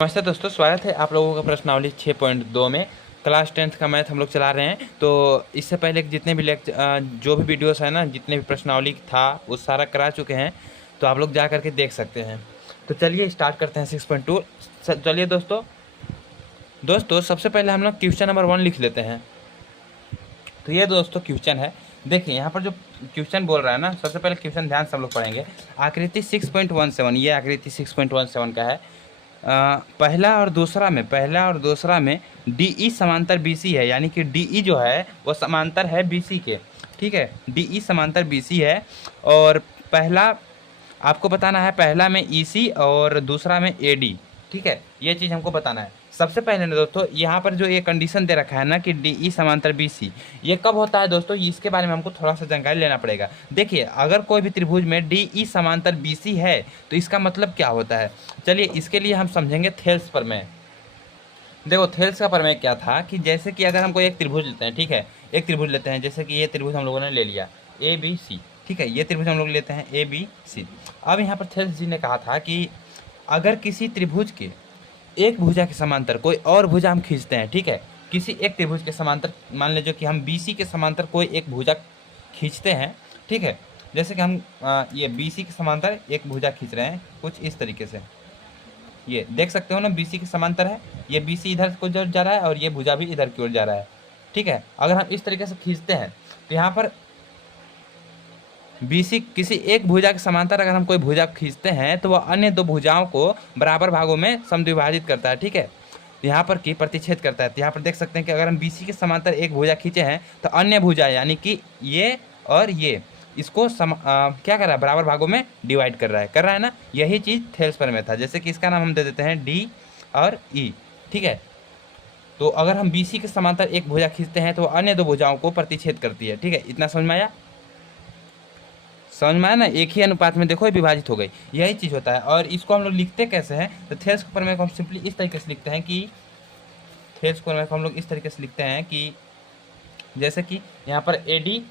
नमस्ते दोस्तों, स्वागत है आप लोगों का प्रश्नावली 6.2 में। क्लास 10th का मैथ हम लोग चला रहे हैं। तो इससे पहले जितने भी जो भी वीडियोस है ना, जितने भी प्रश्नावली था वो सारा करा चुके हैं, तो आप लोग जा करके देख सकते हैं। तो चलिए स्टार्ट करते हैं 6.2। चलिए दोस्तों सबसे पहले हम लोग क्वेश्चन नंबर 1 लिख लेते हैं। तो ये दोस्तों क्वेश्चन है, देखिए यहाँ पर जो क्वेश्चन बोल रहा है ना, सबसे पहले क्वेश्चन ध्यान से हम लोग पढ़ेंगे। आकृति 6.17, ये आकृति 6.17 का है। पहला और दूसरा में डी ई समांतर बी सी है, यानी कि डी ई जो है वो समांतर है बी सी के। ठीक है, डी ई समांतर बी सी है। और पहला आपको बताना है, पहला में ई सी और दूसरा में ए डी। ठीक है, ये चीज़ हमको बताना है। सबसे पहले ना दोस्तों, यहाँ पर जो ये कंडीशन दे रखा है ना कि डी ई समांतर बी सी, ये कब होता है दोस्तों, इसके बारे में हमको थोड़ा सा जानकारी लेना पड़ेगा। देखिए, अगर कोई भी त्रिभुज में डी ई समांतर बी सी है तो इसका मतलब क्या होता है। चलिए इसके लिए हम समझेंगे थेल्स प्रमेय। देखो, थेल्स का प्रमेय क्या था कि जैसे कि अगर हमको एक त्रिभुज लेते हैं, ठीक है, एक त्रिभुज लेते हैं, जैसे कि ये त्रिभुज हम लोगों ने ले लिया ए बी सी। ठीक है, ये त्रिभुज हम लोग लेते हैं ए बी सी। अब यहाँ पर थेल्स जी ने कहा था कि अगर किसी त्रिभुज के एक भुजा के समांतर कोई और भुजा हम खींचते हैं, ठीक है, किसी एक त्रिभुज के समांतर, मान लीजिए कि हम बी सी के समांतर कोई एक भुजा खींचते हैं। ठीक है, जैसे कि हम ये बी सी के समांतर एक भुजा खींच रहे हैं कुछ इस तरीके से। ये देख सकते हो ना, बी सी के समांतर है, ये बी सी इधर को जा रहा है और ये भुजा भी इधर की ओर जा रहा है। ठीक है, अगर हम इस तरीके से खींचते हैं तो यहाँ पर बीसी किसी एक भुजा के समांतर अगर हम कोई भुजा खींचते हैं तो वह अन्य दो भुजाओं को बराबर भागों में समद्विभाजित करता है। ठीक है, यहाँ पर की प्रतिच्छेद करता है। तो यहाँ पर देख सकते हैं कि अगर हम बीसी के समांतर एक भुजा खींचे हैं तो अन्य भुजा यानी कि ये और ये इसको क्या कर रहा है, बराबर भागों में डिवाइड कर रहा है ना। यही चीज़ थेल्स प्रमेय था। जैसे कि इसका नाम हम दे देते हैं डी और ई। ठीक है, तो अगर हम बीसी के समांतर एक भुजा खींचते हैं तो अन्य दो भुजाओं को प्रतिच्छेद करती है। ठीक है, इतना समझ में आया? समझ में आया ना, एक ही अनुपात में देखो विभाजित हो गई, यही चीज़ होता है। और इसको हम लोग लिखते कैसे हैं, तो थेल्स प्रमेय को हम सिंपली इस तरीके से लिखते हैं कि थेल्स प्रमेय को हम लोग इस तरीके से लिखते हैं कि जैसे कि यहाँ पर ए डी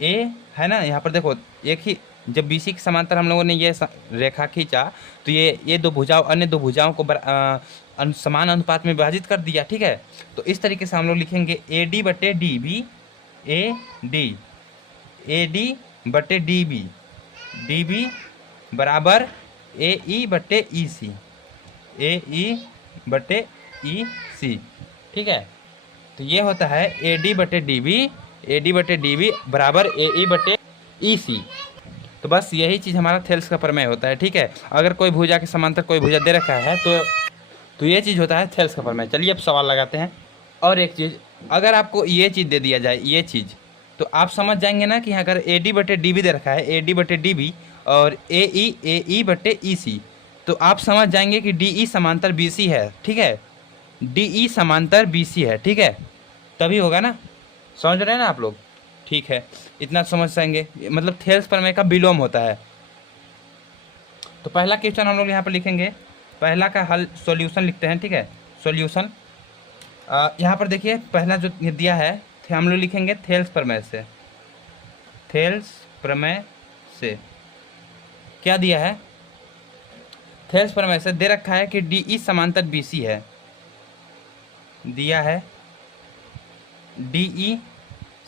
ए है ना, यहाँ पर देखो एक ही, जब बी सी के समांतर हम लोगों ने ये रेखा खींचा तो ये दो भुजाओं, अन्य दो भुजाओं को समान अनुपात में विभाजित कर दिया। ठीक है, तो इस तरीके से हम लोग लिखेंगे ए डी बटे डी बी, ए डी बटे डी बी बराबर ए ई बटे ई सी, ए ई बटे ई सी। ठीक है, तो ये होता है ए डी बटे डी बी बराबर ए ई बटे ई सी। तो बस यही चीज़ हमारा थेल्स का प्रमेय होता है। ठीक है, अगर कोई भुजा के समांतर कोई भुजा दे रखा है तो ये चीज़ होता है थेल्स का प्रमेय। चलिए अब सवाल लगाते हैं। और एक चीज़, अगर आपको ये चीज़ दे दिया जाए, ये चीज़, तो आप समझ जाएंगे ना कि अगर ए डी बटे डी बी दे रखा है, ए डी बटे डी बी और ए ई बटे ई सी, तो आप समझ जाएंगे कि डी ई समांतर बी सी है। ठीक है, डी ई समांतर बी सी है। ठीक है, तभी होगा ना, समझ रहे हैं ना आप लोग? ठीक है, इतना समझ जाएंगे, मतलब थेल्स प्रमेय का विलोम होता है। तो पहला क्वेश्चन हम लोग यहाँ पर लिखेंगे, पहला का हल सॉल्यूशन लिखते हैं। ठीक है, सॉल्यूशन यहाँ पर देखिए, पहला जो दिया है हम लोग लिखेंगे थेल्स प्रमेय से। थेल्स प्रमेय से क्या दिया है, थेल्स प्रमेय से दे रखा है कि डी ई समांतर बी सी है, दिया है डी ई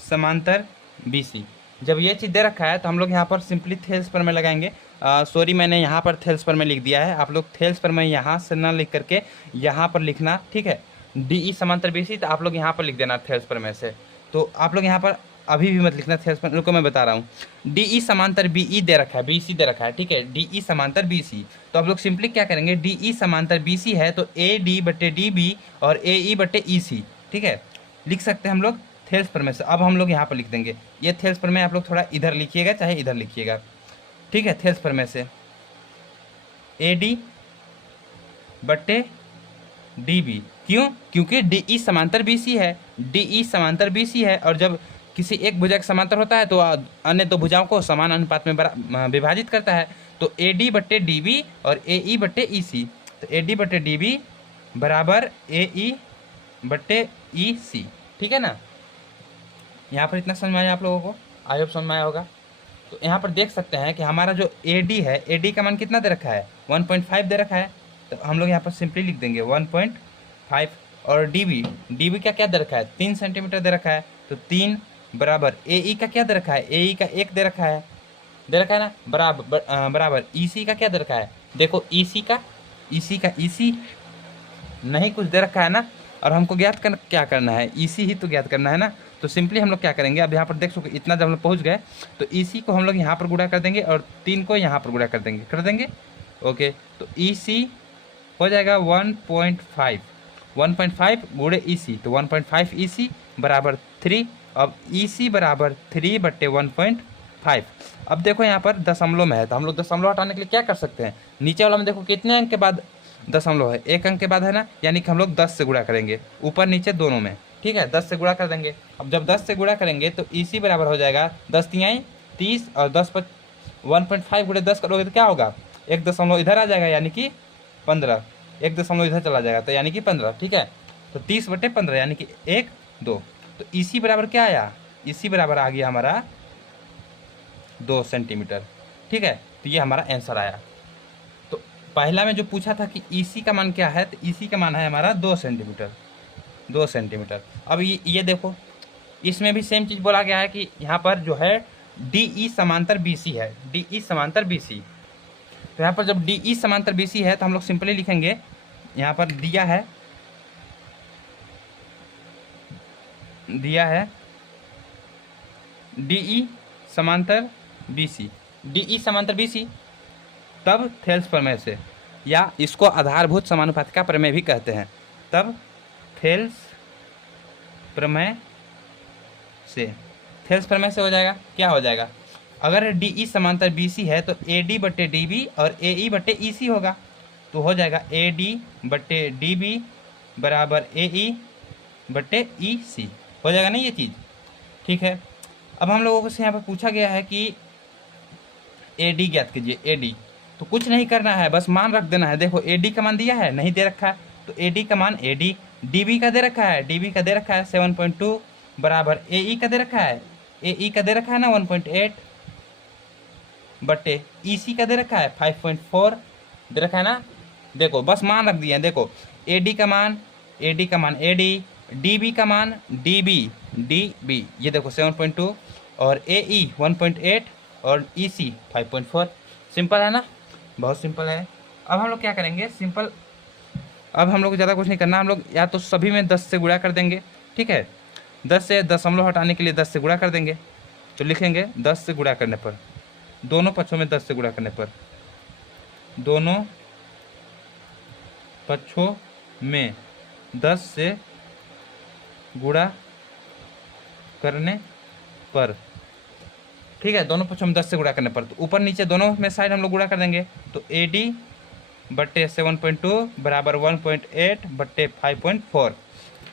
समांतर बी सी। जब ये चीज़ दे रखा है तो हम लोग यहाँ पर सिंपली थेल्स प्रमेय लगाएंगे। सॉरी, मैंने यहाँ पर थेल्स प्रमेय लिख दिया है, आप लोग थेल्स प्रमेय यहाँ से ना लिख करके यहाँ पर लिखना। ठीक है, डी ई समांतर बी सी, तो आप लोग यहाँ पर लिख देना थेल्स प्रमेय से। तो आप लोग यहाँ पर अभी भी मत लिखना थेल्स प्रमेय को, मैं बता रहा हूँ। डी ई समांतर बी ई दे रखा है, बी सी दे रखा है। ठीक है, डी ई समांतर बी सी, तो आप लोग सिंपली क्या करेंगे, डी ई समांतर बी सी है तो ए डी बटे डी बी और ए ई बटे ई सी। ठीक है, लिख सकते हैं हम लोग थेल्स प्रमेय से। अब हम लोग यहाँ पर लिख देंगे, ये थेल्स प्रमेय आप लोग थोड़ा इधर लिखिएगा चाहे इधर लिखिएगा। ठीक है, थेल्स प्रमेय से ए डी बटे डी बी, क्यों, क्योंकि डी ई समांतर बी सी है, डी ई समांतर बी सी है, और जब किसी एक भुजा का समांतर होता है तो अन्य दो भुजाओं को समान अनुपात में विभाजित करता है। तो ए डी बटे डी बी और ए ई बटे ई सी, तो ए डी बटे डी बी बराबर ए ई बटे ई सी। ठीक है ना, यहाँ पर इतना समझ में आया आप लोगों को? आई होप समझ में आया होगा। तो यहाँ पर देख सकते हैं कि हमारा जो ए डी है, ए डी का मान कितना दे रखा है, 1.5 दे रखा है। तो हम लोग यहाँ पर सिंपली लिख देंगे 1.5। और डी बी का क्या दे रखा है, 3 सेंटीमीटर दे रखा है, तो 3 बराबर ए ई का क्या दे रखा है, ए ई का 1 दे रखा है ना, बराबर ई सी का क्या दे रखा है, देखो ई सी का ई सी नहीं कुछ दे रखा है ना, और हमको ज्ञात कर क्या करना है, ई सी ही तो ज्ञात करना है ना। तो सिंपली हम लोग क्या करेंगे, अब यहाँ पर देख सको इतना जब हम लोग पहुँच गए तो ई सी को हम लोग यहाँ पर गुणा कर देंगे और 3 को यहाँ पर गुणा कर देंगे। ओके, तो ई सी हो जाएगा 1.5 गुणे ई सी, तो 1.5 ई सी बराबर 3। अब ई सी बराबर 3/1.5। अब देखो यहाँ पर दशमलव में है, तो हम लोग दशमलव हटाने के लिए क्या कर सकते हैं, नीचे वाला में देखो कितने अंक के बाद दशमलव है, 1 अंक के बाद है ना, यानी कि हम लोग 10 से गुणा करेंगे ऊपर नीचे दोनों में, ठीक है, 10 से गुणा कर देंगे। अब जब 10 से गुणा करेंगे तो ई सी बराबर हो जाएगा 10 तिहाई 30 और 1.5 गुणे 10 करोगे तो क्या होगा, 1 दशमलव इधर आ जाएगा यानी कि 15, 1 दशमलव इधर चला जाएगा तो यानी कि 15, ठीक है। तो 30/15 यानी कि 1 2, तो ई सी बराबर क्या आया, ई सी बराबर आ गया हमारा 2 सेंटीमीटर, ठीक है। तो ये हमारा आंसर आया। तो पहला में जो पूछा था कि ई सी का मान क्या है, तो ई सी का मान है हमारा 2 सेंटीमीटर, 2 सेंटीमीटर। अब ये देखो इसमें भी सेम चीज़ बोला गया है कि यहाँ पर जो है डी ई समांतर बी सी है, डी ई समांतर बी सी। तो यहाँ पर जब डी ई समांतर बी सी है तो हम लोग सिंपली लिखेंगे, यहाँ पर दिया है डी ई समांतर बी सी, डी ई समांतर बी सी, तब थेल्स प्रमेय से, या इसको आधारभूत समानुपात का प्रमेय भी कहते हैं, तब थेल्स प्रमेय से हो जाएगा, क्या हो जाएगा, अगर डी ई समांतर बी सी है तो ए डी बटे डी बी और ए ई बटे ई सी होगा, तो हो जाएगा ए डी बटे डी बी बराबर ए ई बटे ई सी, हो जाएगा ना ये चीज़, ठीक है। अब हम लोगों को से यहाँ पर पूछा गया है कि ए डी ज्ञात कीजिए, ए डी, तो कुछ नहीं करना है, बस मान रख देना है। देखो ए डी का मान दिया है, नहीं दे रखा है, तो ए डी का मान ए डी, डी बी का दे रखा है, डी बी का दे रखा है 7.2 बराबर ए ई का दे रखा है, ए ई का दे रखा है ना 1.8 बटे ई सी का दे रखा है 5.4 दे रखा है ना। देखो बस मान रख दिए हैं, देखो ए डी का मान ए डी, डी बी का मान डी बी, ये देखो 7.2 और ए ई 1.8 और ई सी 5.4। सिंपल है ना, बहुत सिंपल है। अब हम लोग क्या करेंगे, सिंपल, अब हम लोग को ज़्यादा कुछ नहीं करना, हम लोग या तो सभी में 10 से गुणा कर देंगे, ठीक है, 10 से दशमलव हटाने के लिए 10 से गुणा कर देंगे, तो लिखेंगे 10 से गुणा करने पर, दोनों पक्षों में 10 से गुणा करने पर, दोनों पक्षों में 10 से गुणा करने पर, ठीक है, दोनों पक्षों में 10 से गुणा करने पर, तो ऊपर नीचे दोनों में साइड हम लोग गुणा कर देंगे, तो ए डी बटे 7.2 बराबर 1.8 बटे 5.4,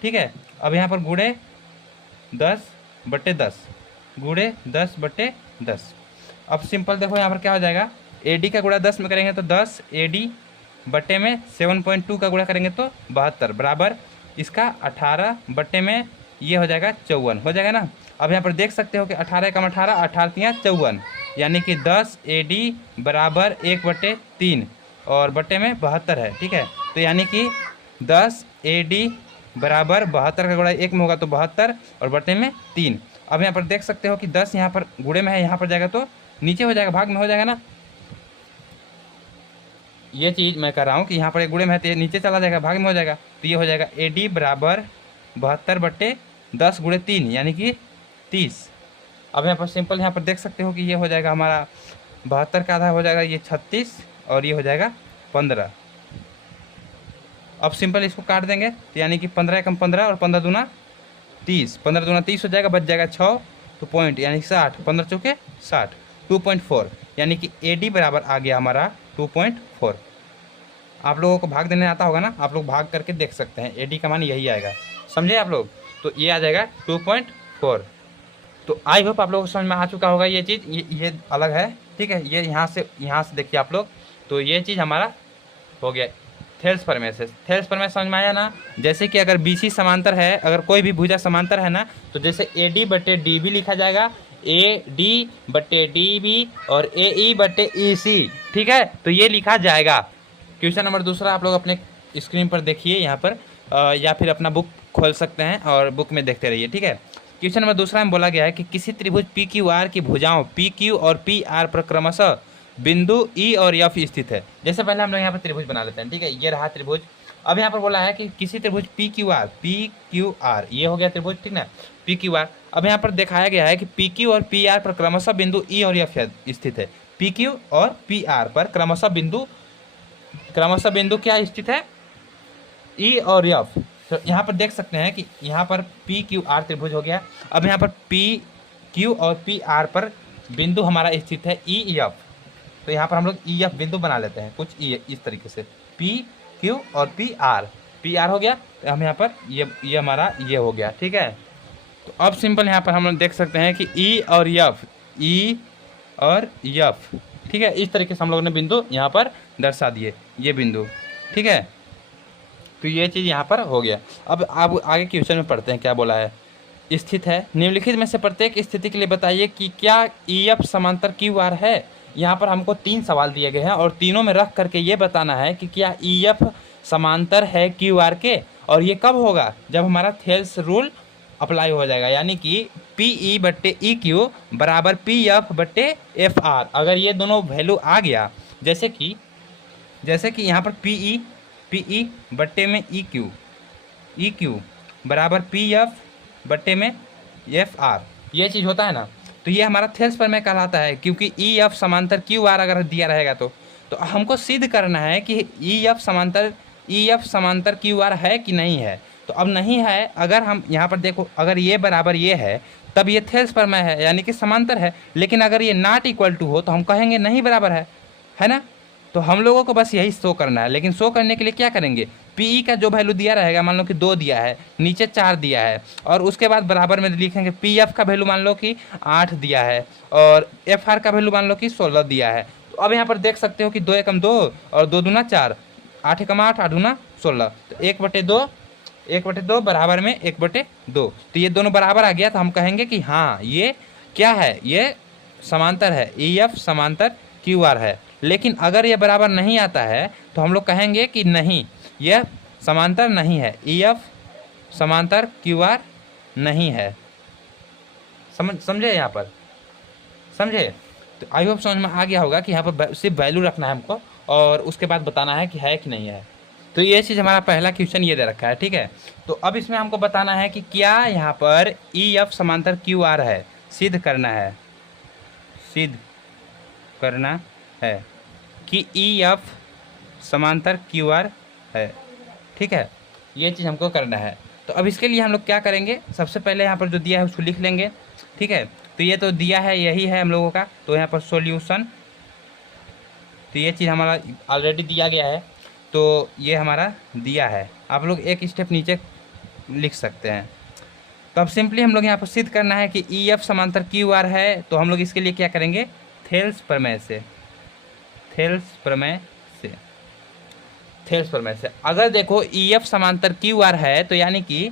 ठीक है। अब यहाँ पर गुणे 10/10 गुणे 10/10। अब सिंपल देखो यहाँ पर क्या हो जाएगा, ए डी का गुणा 10 में करेंगे तो 10 ए डी बटे में 7.2 का गुणा करेंगे तो 72 बराबर इसका 18 बटे में ये हो जाएगा 54, हो जाएगा ना। अब यहाँ पर देख सकते हो कि 18 कम 18, 18 54, यानी कि 10 ए डी बराबर 1/3 और बटे में 72 है, ठीक है। तो यानी कि 10 ए डी बराबर 72 का गुणा 1 में होगा तो 72 और बटे में 3। अब यहाँ पर देख सकते हो कि 10 यहाँ पर गुणे में है, यहाँ पर जाएगा तो नीचे हो जाएगा, भाग में हो जाएगा ना। ये चीज़ मैं कह रहा हूँ कि यहाँ पर एक गुणे में है तो ये नीचे चला जाएगा, भाग में हो जाएगा, तो ये हो जाएगा ए डी बराबर 72/10 गुणे 3 यानी कि 30। अब यहाँ पर सिंपल यहाँ पर देख सकते हो कि ये हो जाएगा हमारा 72 का आधा हो जाएगा ये 36 और ये हो जाएगा 15। अब सिंपल इसको काट देंगे तो यानी कि 15 कम 15 और 15 दूना 30, 15 दूना 30 हो जाएगा, बच जाएगा 6 तो पॉइंट यानी कि 60, 15 चौके 60, 2.4 यानी कि ए डी बराबर आ गया हमारा 2.4। आप लोगों को भाग देने आता होगा ना, आप लोग भाग करके देख सकते हैं, ए डी का मान यही आएगा, समझे आप लोग। तो ये आ जाएगा 2.4। तो आई होप आप लोगों को समझ में आ चुका होगा ये चीज़, ये अलग है, ठीक है। ये यहाँ से देखिए आप लोग, तो ये चीज़ हमारा हो गया थेल्स प्रमेय से। थेल्स प्रमेय समझ में आया ना। जैसे कि अगर बी सी समांतर है, अगर कोई भी भुजा समांतर है ना, तो जैसे ए डी बटे डी बी लिखा जाएगा, ए डी बटे डी बी और ए ई बटे ई सी, ठीक है, तो ये लिखा जाएगा, क्वेश्चन नंबर दूसरा आप लोग अपने स्क्रीन पर देखिए यहाँ पर, या फिर अपना बुक खोल सकते हैं और बुक में देखते रहिए, ठीक है। क्वेश्चन नंबर दूसरा में बोला गया है कि किसी त्रिभुज पी क्यू आर की भुजाओं पी क्यू और पी आर पर क्रमशः बिंदु ई और एफ स्थित है। जैसे पहले हम लोग यहाँ पर त्रिभुज बना लेते हैं, ठीक है। ये रहा त्रिभुज। अब यहाँ पर बोला है कि किसी त्रिभुज पी क्यू आर, ये हो गया त्रिभुज, ठीक ना, पी क्यू आर। अब यहाँ पर दिखाया गया है कि पी क्यू और पी आर पर क्रमशः बिंदु ई और एफ स्थित है। पी क्यू और पी आर पर क्रमशः बिंदु क्या स्थित है, ई और एफ। तो यहाँ पर देख सकते हैं कि यहाँ पर पी क्यू आर त्रिभुज हो गया। अब यहाँ पर पी क्यू और पी आर पर बिंदु हमारा स्थित है ई एफ। तो यहाँ पर हम लोग ई एफ बिंदु बना लेते हैं कुछ इस तरीके से, पी क्यू और पी आर हो गया। तो हम यहाँ पर ये हमारा ये हो गया, ठीक है। तो अब सिंपल यहाँ पर हम लोग देख सकते हैं कि ई और एफ, ठीक है। इस तरीके से हम लोगों ने बिंदु यहाँ पर दर्शा दिए, ये बिंदु, ठीक है। तो ये चीज़ यहाँ पर हो गया। अब आप आगे क्वेश्चन में पढ़ते हैं क्या बोला है। स्थित है निम्नलिखित में से प्रत्येक स्थिति के लिए बताइए कि क्या ई एफ समांतर क्यू आर है। यहाँ पर हमको 3 सवाल दिए गए हैं और तीनों में रख करके ये बताना है कि क्या ई एफ समांतर है क्यू आर के, और ये कब होगा, जब हमारा थेल्स रूल अप्लाई हो जाएगा, यानी कि पी ई बट्टे ई क्यू बराबर पी एफ बट्टे एफ आर। अगर ये दोनों वैल्यू आ गया, जैसे कि यहाँ पर पी ई बट्टे में ई क्यू बराबर पी एफ बट्टे में एफ आर, ये चीज़ होता है ना, तो ये हमारा थेल्स प्रमेय कहलाता है। क्योंकि ई एफ समांतर क्यू आर अगर दिया रहेगा तो हमको सिद्ध करना है कि ई एफ समांतर क्यू आर है कि नहीं है। तो अब नहीं है, अगर हम यहाँ पर देखो, अगर ये बराबर ये है तब ये थेल्स प्रमेय है, यानी कि समांतर है। लेकिन अगर ये नॉट इक्वल टू हो तो हम कहेंगे नहीं बराबर है ना। तो हम लोगों को बस यही शो करना है। लेकिन शो करने के लिए क्या करेंगे, पी का जो वैल्यू दिया रहेगा, मान लो कि 2 दिया है, नीचे 4 दिया है, और उसके बाद बराबर में लिखेंगे पी एफ का वैल्यू मान लो कि 8 दिया है, और एफ आर का वैल्यू मान लो कि 16 दिया है। तो अब यहाँ पर देख सकते हो कि 2 एकम 2 और 2 दूना 4, 8 एकम 8, 8 दूना 16, तो 1/2 बराबर में 1/2। तो ये दोनों बराबर आ गया, तो हम कहेंगे कि हाँ ये क्या है, ये समांतर है, ई एफ समांतर क्यू आर है। लेकिन अगर ये बराबर नहीं आता है तो हम लोग कहेंगे कि नहीं, यह समांतर नहीं है, ई एफ समांतर क्यू आर नहीं है। समझे यहाँ पर, समझे। तो आई होप समझ में आ गया होगा कि यहाँ पर सिर्फ वैल्यू रखना है हमको और उसके बाद बताना है कि है कि नहीं है। तो ये चीज़ हमारा पहला क्वेश्चन ये दे रखा है, ठीक है। तो अब इसमें हमको बताना है कि क्या यहाँ पर ई एफ समांतर क्यू आर है, सिद्ध करना है कि ई एफ समांतर क्यू आर है, ठीक है। ये चीज़ हमको करना है। तो अब इसके लिए हम लोग क्या करेंगे, सबसे पहले यहाँ पर जो दिया है उसको लिख लेंगे, ठीक है। तो ये तो दिया है, यही है हम लोगों का। तो यहाँ पर सॉल्यूशन, तो ये चीज़ हमारा ऑलरेडी दिया गया है, तो ये हमारा दिया है। आप लोग एक स्टेप नीचे लिख सकते हैं। तो अब सिंपली हम लोग यहाँ पर सिद्ध करना है कि ई एफ समांतर क्यू आर है। तो हम लोग इसके लिए क्या करेंगे, थेल्स प्रमेय से अगर देखो ई एफ समांतर क्यू आर है, तो यानी कि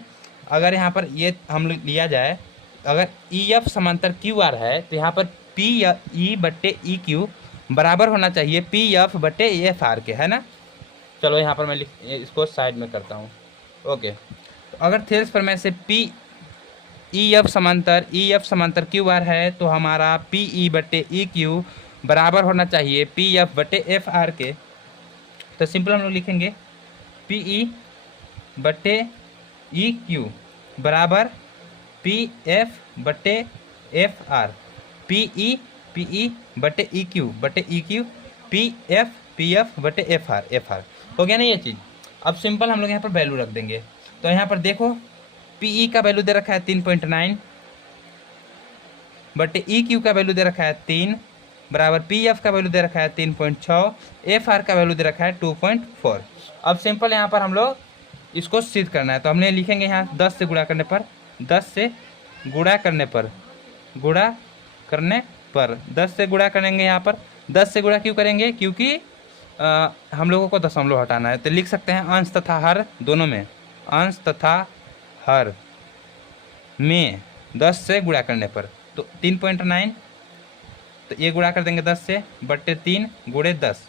अगर यहाँ पर ये हम लोग लिया जाए, अगर ई एफ समांतर क्यू आर है तो यहाँ पर पी ई बट्टे ई क्यू बराबर होना चाहिए पी एफ बट्टे एफ आर के, है ना। चलो यहाँ पर मैं इसको साइड में करता हूँ, ओके। तो अगर थेल्स प्रमेय से पी ई एफ समांतर क्यू आर है तो हमारा पी ई बट्टे ई क्यू बराबर होना चाहिए पी एफ बट्टे एफ आर के। तो सिंपल हम लोग लिखेंगे पी ई बट्टे ई क्यू बराबर पी एफ बट्टे एफ आर, पी ई बट्टे ई क्यू पी एफ बट्टे एफ आर हो गया ना ये चीज़। अब सिंपल हम लोग यहाँ पर वैल्यू रख देंगे। तो यहाँ पर देखो पी ई का वैल्यू दे रखा है 3.9 बट्टे ई क्यू का वैल्यू दे रखा है 3 बराबर पी एफ का वैल्यू दे रखा है 3.6, एफ आर का वैल्यू दे रखा है 2.4। अब सिंपल यहाँ पर हम लोग इसको सिद्ध करना है। तो हमने लिखेंगे यहाँ 10 से गुणा करने पर 10 से गुणा करेंगे। यहाँ पर 10 से गुणा क्यों करेंगे, क्योंकि हम लोगों को दशमलव हटाना है। तो लिख सकते हैं अंश तथा हर दोनों में, अंश तथा हर में 10 से गुणा करने पर तो 3.9, तो ये गुणा कर देंगे 10 से बट्टे 3 गुणे 10।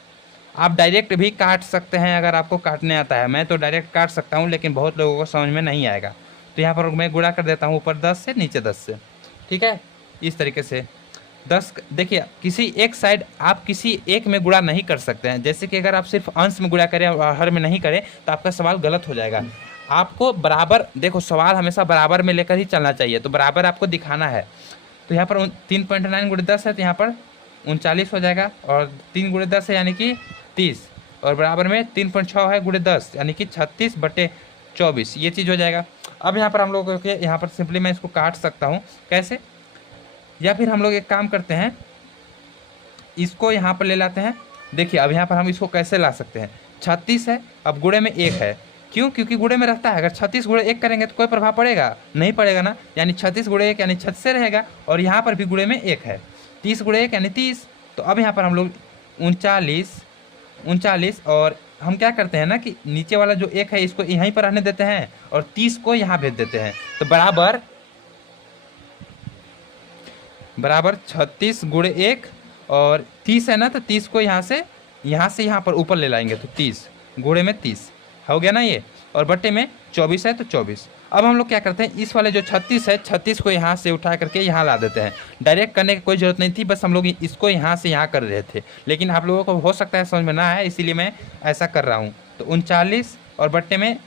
आप डायरेक्ट भी काट सकते हैं अगर आपको काटने आता है। मैं तो डायरेक्ट काट सकता हूँ, लेकिन बहुत लोगों को समझ में नहीं आएगा। तो यहाँ पर मैं गुणा कर देता हूँ, ऊपर 10 से नीचे 10 से, ठीक है। इस तरीके से 10, देखिए किसी एक साइड आप किसी एक में गुणा नहीं कर सकते हैं। जैसे कि अगर आप सिर्फ अंश में गुणा करें और हर में नहीं करें तो आपका सवाल गलत हो जाएगा। आपको बराबर, देखो सवाल हमेशा बराबर में लेकर ही चलना चाहिए, तो बराबर आपको दिखाना है। तो यहाँ पर 3.9 गुणे 10 है, तो यहाँ पर 39 हो जाएगा, और 3 गुणे 10 है यानी कि 30, और बराबर में 3.6 है गुणे 10 यानी कि 36/24, ये चीज़ हो जाएगा। अब यहाँ पर हम लोग के यहाँ पर सिंपली मैं इसको काट सकता हूँ, कैसे, या फिर हम लोग एक काम करते हैं, इसको यहाँ पर ले लाते हैं। देखिए अब यहाँ पर हम इसको कैसे ला सकते हैं, 36 है, अब गुणे में 1 है, क्यों, क्योंकि गुणे में रहता है। अगर 36 गुणे 1 करेंगे तो कोई प्रभाव पड़ेगा, नहीं पड़ेगा ना, यानी 36 गुणे 1 यानी 36 रहेगा, और यहाँ पर भी गुणे में 1 है, 30 गुणे 1 यानी 30। तो अब यहाँ पर हम लोग 39, और हम क्या करते हैं ना कि नीचे वाला जो 1 है इसको यहीं पर रहने देते हैं, और 30 को यहाँ भेज देते हैं, तो बराबर 36 गुणे 1 और 30 है ना, तो 30 को यहाँ से यहाँ पर ऊपर ले लाएंगे, तो 30 गुणे में 30 हो गया ना ये, और बट्टे में 24 है तो 24। अब हम लोग क्या करते हैं, इस वाले जो 36 है, 36 को यहाँ से उठा करके यहाँ ला देते हैं। डायरेक्ट करने की कोई ज़रूरत नहीं थी, बस हम लोग इसको यहाँ से यहाँ कर रहे थे, लेकिन आप लोगों को हो सकता है समझ में ना आए, इसीलिए मैं ऐसा कर रहा हूँ। तो 39 और बट्टे में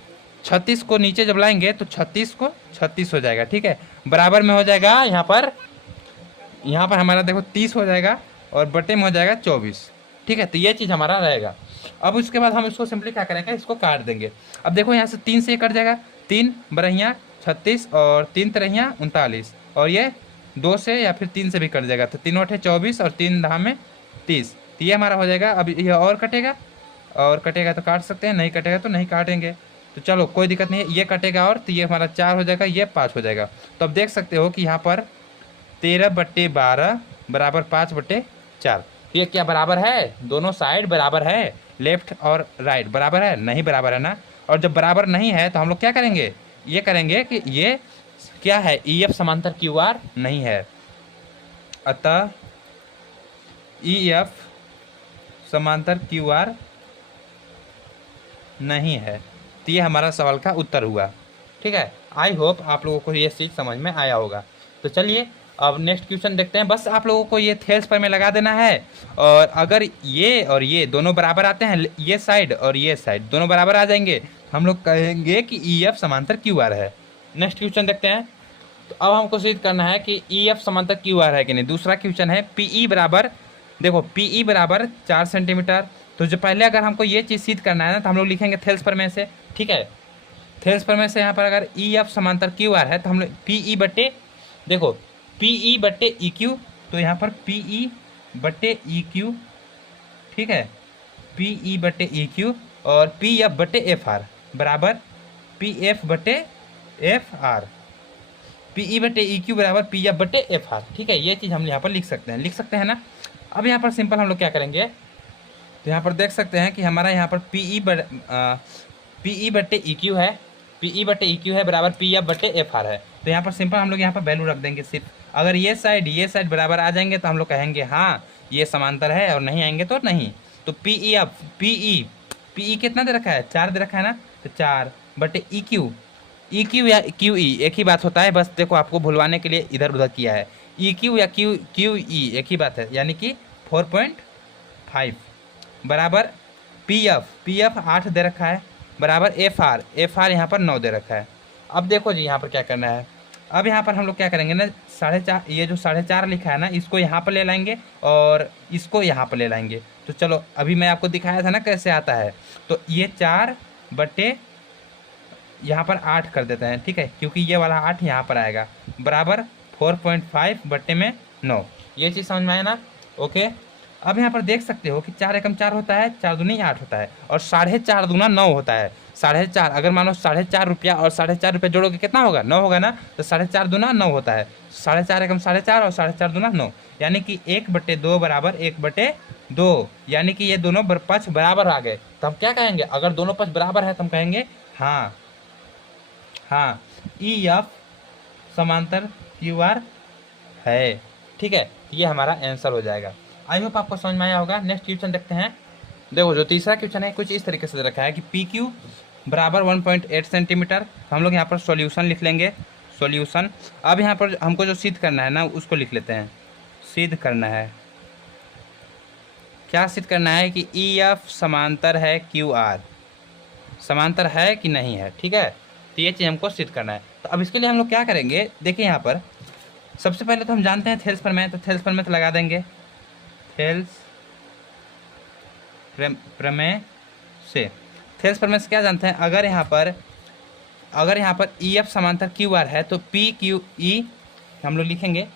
36 को नीचे जब लाएंगे तो 36 को 36 हो जाएगा, ठीक है। बराबर में हो जाएगा यहाँ पर हमारा देखो 30 हो जाएगा, और बटे में हो जाएगा 24, ठीक है। तो ये चीज़ हमारा रहेगा। अब उसके बाद हम इसको सिंपली क्या करेंगे, इसको काट देंगे। अब देखो यहाँ से 3 से ये कट जाएगा, 3 बरहियाँ 36 और 3 तिरहियाँ 39, और ये 2 से या फिर 3 से भी कट जाएगा, तो 3 8 24 और 3 10 में 30, तो ये हमारा हो जाएगा। अब ये और कटेगा, और कटेगा तो काट सकते हैं, नहीं कटेगा तो नहीं काटेंगे, तो चलो कोई दिक्कत नहीं है, ये कटेगा और तो ये हमारा 4 हो जाएगा, ये 5 हो जाएगा। तो अब देख सकते हो कि यहाँ पर 13/12 बराबर 5/4। ये क्या बराबर है, दोनों साइड बराबर है, लेफ्ट और राइट बराबर है, नहीं बराबर है ना। और जब बराबर नहीं है तो हम लोग क्या करेंगे, ये करेंगे कि ये क्या है, EF समांतर QR नहीं है, अतः EF समांतर QR नहीं है। तो ये हमारा सवाल का उत्तर हुआ, ठीक है। आई होप आप लोगों को ये चीज़ समझ में आया होगा। तो चलिए अब नेक्स्ट क्वेश्चन देखते हैं। बस आप लोगों को ये थेल्स पर में लगा देना है, और अगर ये और ये दोनों बराबर आते हैं, ये साइड और ये साइड दोनों बराबर आ जाएंगे, हम लोग कहेंगे कि EF समांतर QR है। नेक्स्ट क्वेश्चन देखते हैं। तो अब हमको सिद्ध करना है कि EF समांतर QR है कि नहीं। दूसरा क्वेश्चन है PE बराबर, देखो PE बराबर 4 सेंटीमीटर। तो जो पहले अगर हमको ये चीज़ सिद्ध करना है ना, तो हम लोग लिखेंगे थेल्स पर में से, ठीक है। थेल्स पर में से यहाँ पर अगर EF समांतर QR है तो हम लोग PE बटे, देखो PE बटे EQ, तो यहाँ पर PE बटे EQ, ठीक है, PE बटे EQ और PF बटे FR बराबर PF बटे FR, PE बटे EQ बराबर PF बटे FR, ठीक है। ये चीज़ हम यहाँ पर लिख सकते हैं ना। अब यहाँ पर सिंपल हम लोग क्या करेंगे, तो यहाँ पर देख सकते हैं कि हमारा यहाँ पर PE बटे EQ है, PE बटे EQ है बराबर PF बटे FR है। तो यहाँ पर सिंपल हम लोग यहाँ पर वैल्यू रख देंगे सिर्फ। अगर ये साइड बराबर आ जाएंगे तो हम लोग कहेंगे हाँ ये समांतर है, और नहीं आएंगे तो नहीं। तो PE कितना दे रखा है, 4 दे रखा है ना, तो 4 बटे EQ या QE एक ही बात होता है, बस देखो आपको भुलवाने के लिए इधर उधर किया है। EQ या QE एक ही बात है, यानी कि 4.5 बराबर PF 8 दे रखा है बराबर FR यहाँ पर 9 दे रखा है। अब देखो जी यहाँ पर क्या करना है, अब यहाँ पर हम लोग क्या करेंगे ना, 4.5, ये जो 4.5 लिखा है ना, इसको यहाँ पर ले लाएंगे और इसको यहाँ पर ले लाएंगे। तो चलो अभी मैं आपको दिखाया था ना कैसे आता है, तो ये 4 बटे यहाँ पर 8 कर देते हैं, ठीक है, क्योंकि ये वाला 8 यहाँ पर आएगा बराबर 4.5 बटे में 9। ये चीज़ समझ में आया ना, ओके। अब यहाँ पर देख सकते हो कि 4 एकम 4 होता है, 4 दूनी 8 होता है, और 4.5 दूना 9 होता है। 4.5 अगर मानो 4.5 रुपया और 4.5 रुपया जोड़ोगे कितना होगा, 9 होगा ना, तो 4.5 दूना 9 होता है। 4.5 एकम 4.5 और 4.5 दूना 9, यानी कि 1/2 बराबर 1/2, यानी कि ये दोनों पक्ष बराबर आ गए। तो हम क्या कहेंगे, अगर दोनों पक्ष बराबर है तो हम कहेंगे हाँ EF समांतर QR है, ठीक है। ये हमारा आंसर हो जाएगा। आई होप आपको समझ में आया होगा। नेक्स्ट क्वेश्चन देखते हैं। देखो जो तीसरा क्वेश्चन है कुछ इस तरीके से दे रखा है कि पी क्यू बराबर 1.8 सेंटीमीटर। तो हम लोग यहाँ पर सॉल्यूशन लिख लेंगे, सॉल्यूशन। अब यहाँ पर हमको जो सिद्ध करना है ना उसको लिख लेते हैं। सिद्ध करना है, क्या सिद्ध करना है कि ई एफ समांतर है क्यू आर, समांतर है कि नहीं है, ठीक है। तो ये चीज़ हमको सिद्ध करना है। तो अब इसके लिए हम लोग क्या करेंगे, देखिए यहाँ पर सबसे पहले तो हम जानते हैं थेल्स प्रमेय, तो थेल्स प्रमेय तो लगा देंगे। थेल्स प्रमेय से, थेल्स प्रमेय से क्या जानते हैं, अगर यहाँ पर ई एफ समांतर क्यू आर है तो पी क्यू ई हम लोग लिखेंगे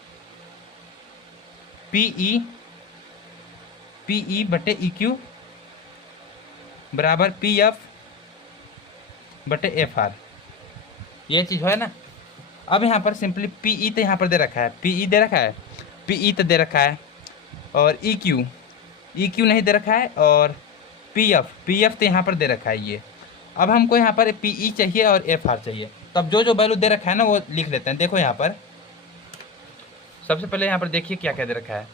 पी ई बटे ई क्यू बराबर पी एफ बटे एफ आर, ये चीज़ है ना। अब यहाँ पर सिंपली पी ई तो यहाँ पर दे रखा है, पी ई दे रखा है, पी ई तो दे रखा है, और ई क्यू नहीं दे रखा है, और पी एफ तो यहाँ पर दे रखा है ये। अब हमको यहाँ पर पी ई चाहिए और एफ आर चाहिए। तब जो वैल्यू दे रखा है ना वो लिख लेते हैं। देखो यहाँ पर सबसे पहले यहाँ पर देखिए क्या क्या दे रखा है।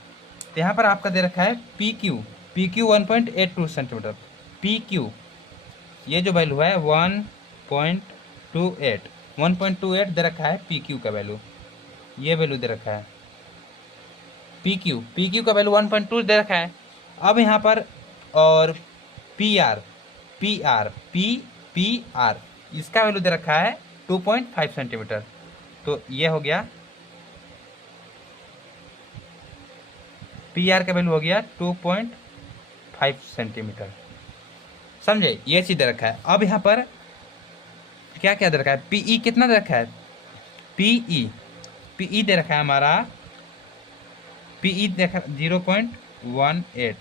तो यहाँ पर आपका दे रखा है P Q 1.82 centimetre, P Q ये जो वैल्यू है 1.28 दे रखा है पी क्यू का वैल्यू, ये वैल्यू दे रखा है पी क्यू का वैल्यू 1.2 दे रखा है। अब यहाँ पर और पी आर इसका वैल्यू दे रखा है 2.5 सेंटीमीटर। तो ये हो गया पी आर का वैल्यू हो गया 2.5 सेंटीमीटर, समझे, ये चीज़ दे रखा है। अब यहाँ पर क्या क्या दे रखा है, पी ई कितना दे रखा है, पी ई दे रखा है हमारा, पी ई देखा 0.18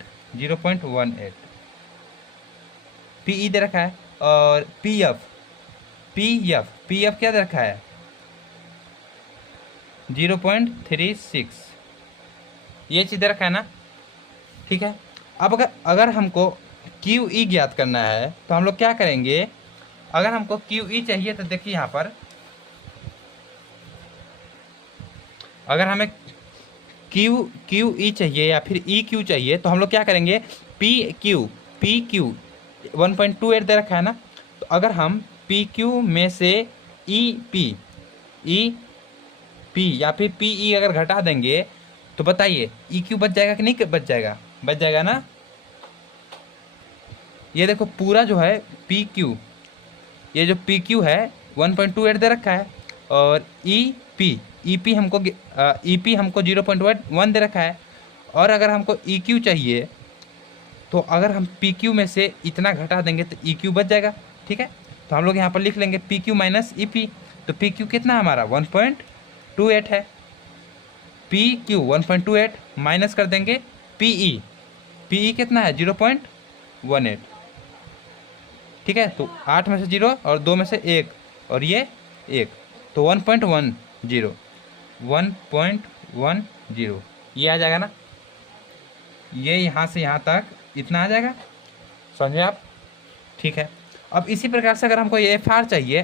पी ई दे रखा है। और पी एफ क्या दे रखा है 0.36, ये चीज़ दे रखा है ना, ठीक है। अब अगर हमको क्यू ई ज्ञात करना है तो हम लोग क्या करेंगे, अगर हमको क्यू ई चाहिए तो देखिए यहाँ पर अगर हमें क्यू ई चाहिए या फिर ई क्यू चाहिए तो हम लोग क्या करेंगे, पी क्यू 1.28 दे रखा है ना। तो अगर हम पी क्यू में से ई पी या फिर पी ई अगर घटा देंगे तो बताइए ई क्यू बच जाएगा कि नहीं बच जाएगा, बच जाएगा ना। ये देखो पूरा जो है पी क्यू, ये जो पी क्यू है 1.28 दे रखा है, और ई पी हमको 0.1 दे रखा है। और अगर हमको ई क्यू चाहिए तो अगर हम पी क्यू में से इतना घटा देंगे तो ई क्यू बच जाएगा, ठीक है। तो हम लोग यहाँ पर लिख लेंगे P Q minus E P. तो पी क्यू कितना हमारा 1.28 है, पी क्यू 1.28 माइनस कर देंगे पी ई कितना है 0.18, ठीक है। तो 8 में से 0 और 2 में से 1 और ये 1, तो 1.10 ये आ जाएगा ना, ये यहाँ से यहाँ तक इतना आ जाएगा, समझे आप, ठीक है। अब इसी प्रकार से अगर हमको एफ आर चाहिए,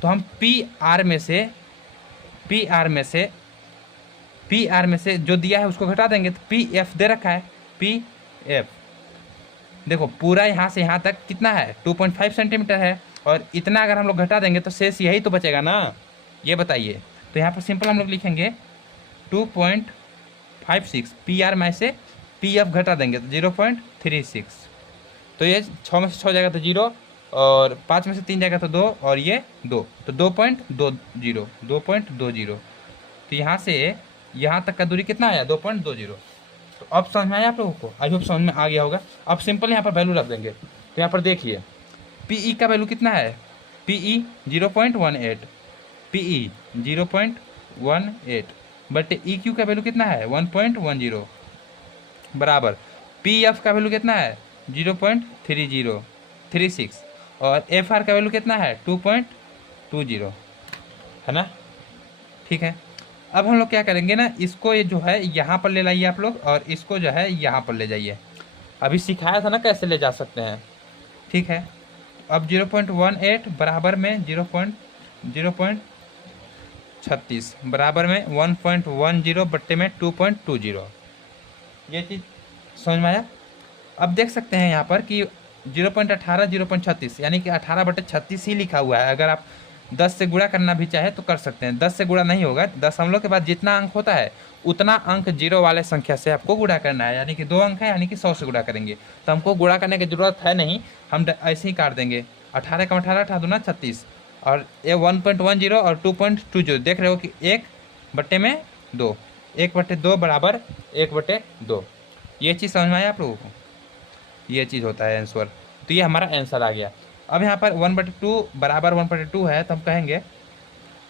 तो हम पी आर में से जो दिया है उसको घटा देंगे। तो पी एफ दे रखा है, पी एफ देखो पूरा यहाँ से यहाँ तक कितना है 2.5 सेंटीमीटर है, और इतना अगर हम लोग घटा देंगे तो शेष यही तो बचेगा ना, ये बताइए। तो यहाँ पर सिंपल हम लोग लिखेंगे 2.56 पी आर में से पी एफ घटा देंगे तो 0.36, तो ये 6 में से 6 जाएगा तो 0, और 5 में से 3 जाएगा तो 2, और ये 2, तो 2.20। तो यहाँ से यहाँ तक का दूरी कितना आया 2.20। तो अब समझ में आया आप लोगों को, आई होप समझ में आ गया होगा। अब सिंपल यहाँ पर वैल्यू रख देंगे। तो यहाँ पर देखिए पी ई का वैल्यू कितना है, पी ई 0.18, पी ई 0.18 बटे ई क्यू का वैल्यू कितना है 1.10 बराबर पी एफ का वैल्यू कितना है 0.3036, और एफ आर का वैल्यू कितना है 2.20, है ना, ठीक है। अब हम लोग क्या करेंगे ना, इसको ये जो है यहाँ पर ले लाइए आप लोग, और इसको जो है यहाँ पर ले जाइए। अभी सिखाया था ना कैसे ले जा सकते हैं, ठीक है। अब 0.18 बराबर में 0.36 बराबर में 1.10 बट्टे में 2.20, ये चीज़ समझ में आया। अब देख सकते हैं यहाँ पर कि 0.18 0.36 यानी कि 18/36 ही लिखा हुआ है। अगर आप 10 से गुणा करना भी चाहे तो कर सकते हैं। 10 से गुणा नहीं होगा, दशमलव के बाद जितना अंक होता है उतना अंक जीरो वाले संख्या से आपको गुणा करना है। यानी कि 2 अंक है, यानी कि 100 से गुणा करेंगे। तो हमको गुणा करने की जरूरत है नहीं, हम ऐसे ही काट देंगे। 18 का 18, 18 दूना 36, और ये 1.10 और 2.20 देख रहे हो कि 1/2, 1/2 बराबर 1/2। ये चीज़ समझ में आया आप लोगों को, ये चीज़ होता है आंसर। तो ये हमारा आंसर आ गया। अब यहाँ पर 1/2 बराबर 1/2 है, तो हम कहेंगे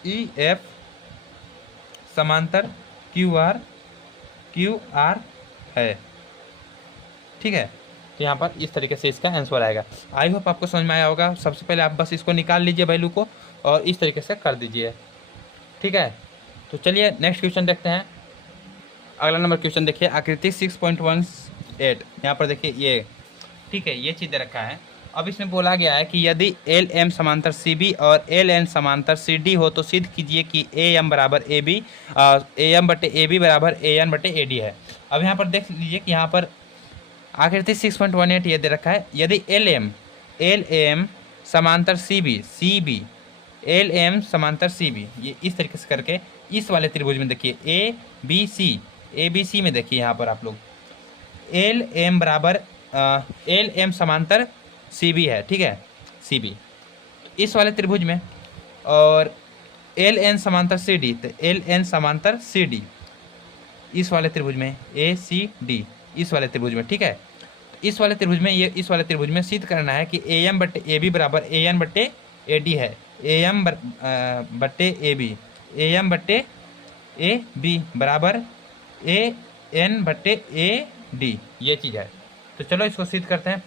EF समांतर QR है। ठीक है, तो यहाँ पर इस तरीके से इसका आंसर आएगा। आई होप आपको समझ में आया होगा। सबसे पहले आप बस इसको निकाल लीजिए वैल्यू को और इस तरीके से कर दीजिए। ठीक है, तो चलिए नेक्स्ट क्वेश्चन देखते हैं। अगला नंबर क्वेश्चन देखिए, आकृति 6.18। यहाँ पर देखिए ये, ठीक है, ये चीज़ दे रखा है। अब इसमें बोला गया है कि यदि LM समांतर CB और LN समांतर CD हो तो सिद्ध कीजिए कि AM बराबर AB, AM/AB बराबर AN/AD है। अब यहाँ पर देख लीजिए कि यहाँ पर आकृति 6.18 ये दे रखा है। यदि LM समांतर CB LM समांतर CB, ये इस तरीके से करके इस वाले त्रिभुज में देखिए ABC में देखिए यहाँ पर आप लोग LM बराबर LM समांतर CB है। ठीक है, CB इस वाले त्रिभुज में, और LN समांतर CD, तो LN समांतर CD इस वाले त्रिभुज में, ACD इस वाले त्रिभुज में। ठीक है, इस वाले त्रिभुज में, ये इस वाले त्रिभुज में सिद्ध करना है कि AM/AB बराबर AN/AD है। AM/AB बराबर AN/AD, ये चीज़ है। तो चलो इसको सिद्ध करते हैं।